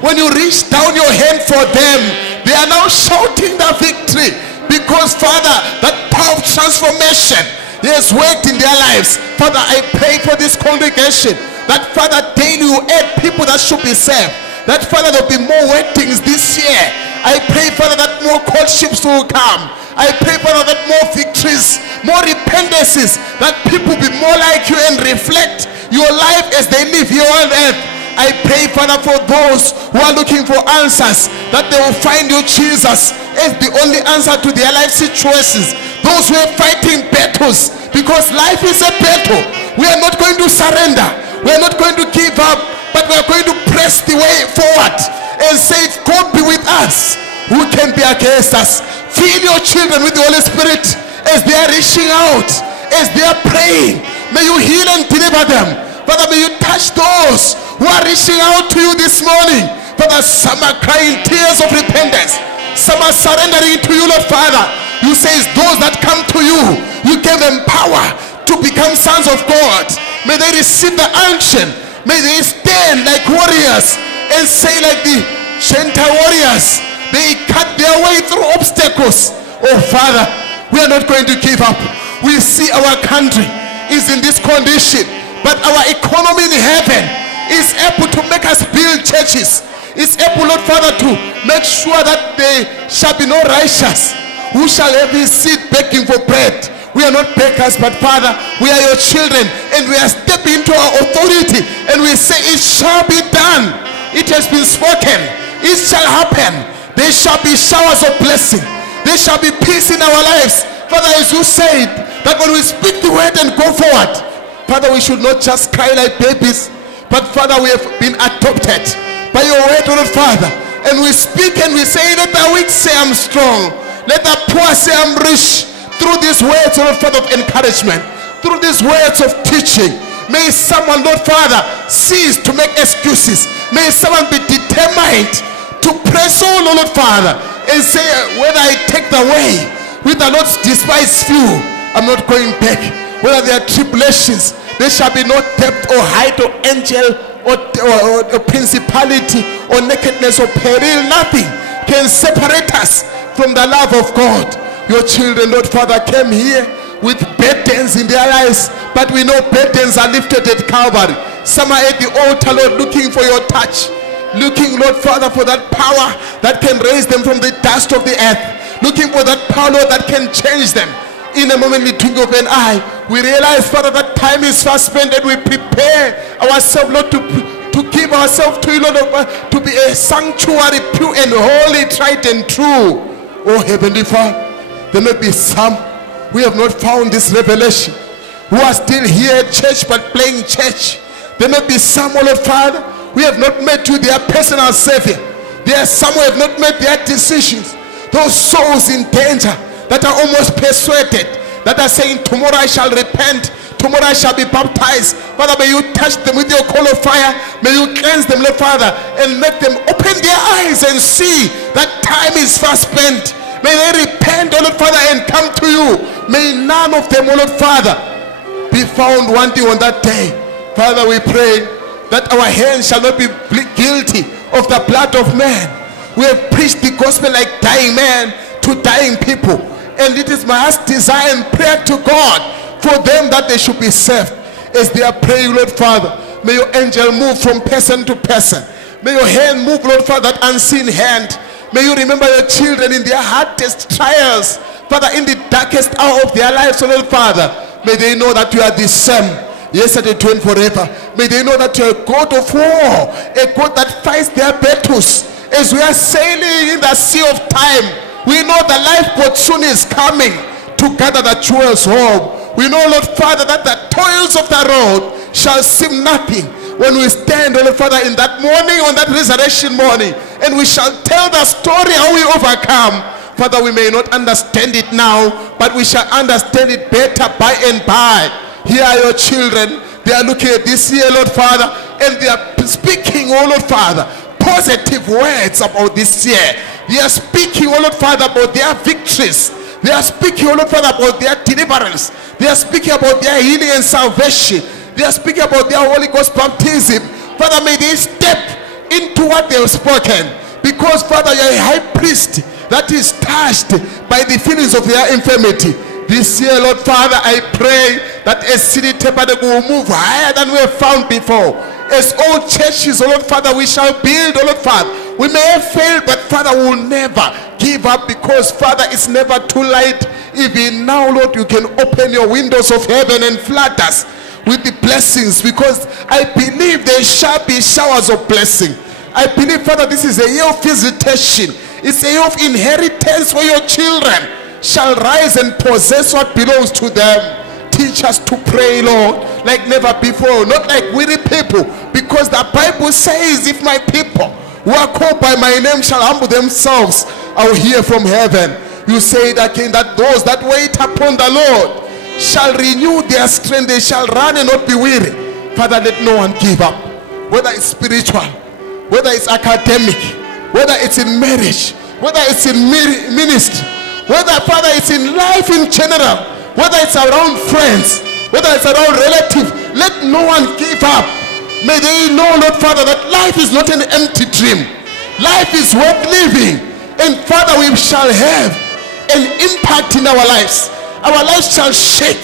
when you reach down your hand for them, they are now shouting the victory. Because Father, that power of transformation has worked in their lives. Father, I pray for this congregation, that Father, daily you add people that should be saved. That Father, there will be more weddings this year. I pray, Father, that more courtships will come. I pray, Father, that more victories, more repentances, that people be more like you and reflect your life as they live here on earth. I pray, Father, for those who are looking for answers, that they will find you, Jesus, as the only answer to their life situations. Those who are fighting battles, because life is a battle. We are not going to surrender. We are not going to give up, but we are going to press the way forward and say, if God be with us, who can be against us? Fill your children with the Holy Spirit as they are reaching out, as they are praying. May you heal and deliver them. Father, may you touch those who are reaching out to you this morning. Father, some are crying tears of repentance. Some are surrendering to you, Lord Father. You say those that come to you, you give them power to become sons of God. May they receive the unction. May they stand like warriors and say like the gentle warriors, they cut their way through obstacles. Oh Father, we are not going to give up. We see our country is in this condition, but our economy in heaven is able to make us build churches. It's able, Lord Father, to make sure that there shall be no righteous who shall have his seed begging for bread. We are not beggars, but Father, we are your children, and we are stepping into our authority, and we say it shall be done. It has been spoken. It shall happen. There shall be showers of blessing. There shall be peace in our lives. Father, as you said, that when we speak the word and go forward, Father, we should not just cry like babies, but Father, we have been adopted by your word, Lord Father. And we speak and we say, let the weak say I'm strong. Let the poor say I'm rich. Through these words, Lord Father, of encouragement, through these words of teaching, may someone, Lord Father, cease to make excuses. May someone be determined to press on, Lord Father, and say, whether I take the way with the Lord's despised few, I'm not going back. Whether there are tribulations, there shall be no depth or height or angel or principality or nakedness or peril. Nothing can separate us from the love of God. Your children, Lord Father, came here with burdens in their lives, but we know burdens are lifted at Calvary. Some are at the altar, Lord, looking for your touch, looking, Lord Father, for that power that can raise them from the dust of the earth, looking for that power, Lord, that can change them in a momently twinkle of an eye. We realize, Father, that time is fast spent, and we prepare ourselves, Lord, to give ourselves to you, Lord, to be a sanctuary, pure and holy, tried and true. Oh Heavenly Father, there may be some who have not found this revelation, who are still here at church but playing church. There may be some, oh Lord Father, who have not met you, their personal Savior. There are some who have not made their decisions. Those souls in danger that are almost persuaded, that are saying, tomorrow I shall repent, tomorrow I shall be baptized. Father, may you touch them with your coal of fire. May you cleanse them, Lord Father, and make them open their eyes and see that time is fast spent. May they repent, O Lord Father, and come to you. May none of them, O Lord Father, be found wanting on that day. Father, we pray that our hands shall not be guilty of the blood of man. We have preached the gospel like dying men to dying people. And it is my heart's desire and prayer to God for them that they should be saved. As they are praying, Lord Father, may your angel move from person to person. May your hand move, Lord Father, that unseen hand. May you remember your children in their hardest trials, Father, in the darkest hour of their lives, so Lord Father, may they know that you are the same yesterday, today, and forever. May they know that you are a God of war, a God that fights their battles. As we are sailing in the sea of time, we know the lifeboat soon is coming to gather the jewels home. We know, Lord Father, that the toils of the road shall seem nothing when we stand, Lord Father, in that morning, on that resurrection morning, and we shall tell the story how we overcome. Father, we may not understand it now, but we shall understand it better by and by. Here are your children. They are looking at this year, Lord Father, and they are speaking, oh Lord Father, positive words about this year. They are speaking, oh Lord Father, about their victories. They are speaking, oh Lord Father, about their deliverance. They are speaking about their healing and salvation. They are speaking about their Holy Ghost baptism. Father, may they step into what they have spoken. Because, Father, you are a high priest that is touched by the feelings of their infirmity. This year, Lord Father, I pray that as City Tabernacle will move higher than we have found before. As all churches, oh Lord Father, we shall build, oh Lord Father. We may have failed, but Father, we will never give up, because Father, it's never too late. Even now, Lord, you can open your windows of heaven and flood us with the blessings, because I believe there shall be showers of blessing. I believe, Father, this is a year of visitation. It's a year of inheritance where your children shall rise and possess what belongs to them. Teach us to pray, Lord, like never before, not like weary people, because the Bible says, if my people who are called by my name shall humble themselves, I will hear from heaven. You say it again, that those that wait upon the Lord shall renew their strength. They shall run and not be weary. Father, let no one give up, whether it's spiritual, whether it's academic, whether it's in marriage, whether it's in ministry, whether, Father, it's in life in general, whether it's around friends, whether it's around relatives. Let no one give up. May they know, Lord Father, that life is not an empty dream. Life is worth living. And Father, we shall have an impact in our lives. Our lives shall shake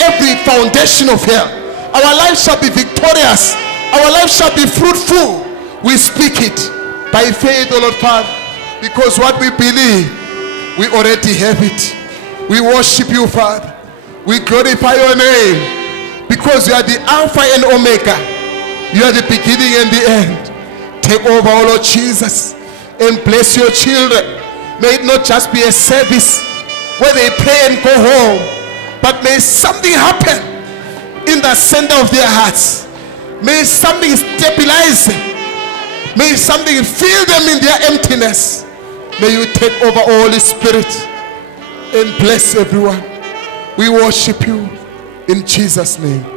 every foundation of hell. Our lives shall be victorious. Our lives shall be fruitful. We speak it by faith, O Lord Father, because what we believe, we already have it. We worship you, Father. We glorify your name because you are the Alpha and Omega. You are the beginning and the end. Take over, O Lord Jesus, and bless your children. May it not just be a service where they pray and go home, but may something happen in the center of their hearts. May something stabilize them. May something fill them in their emptiness. May you take over, Holy Spirit, and bless everyone. We worship you in Jesus' name.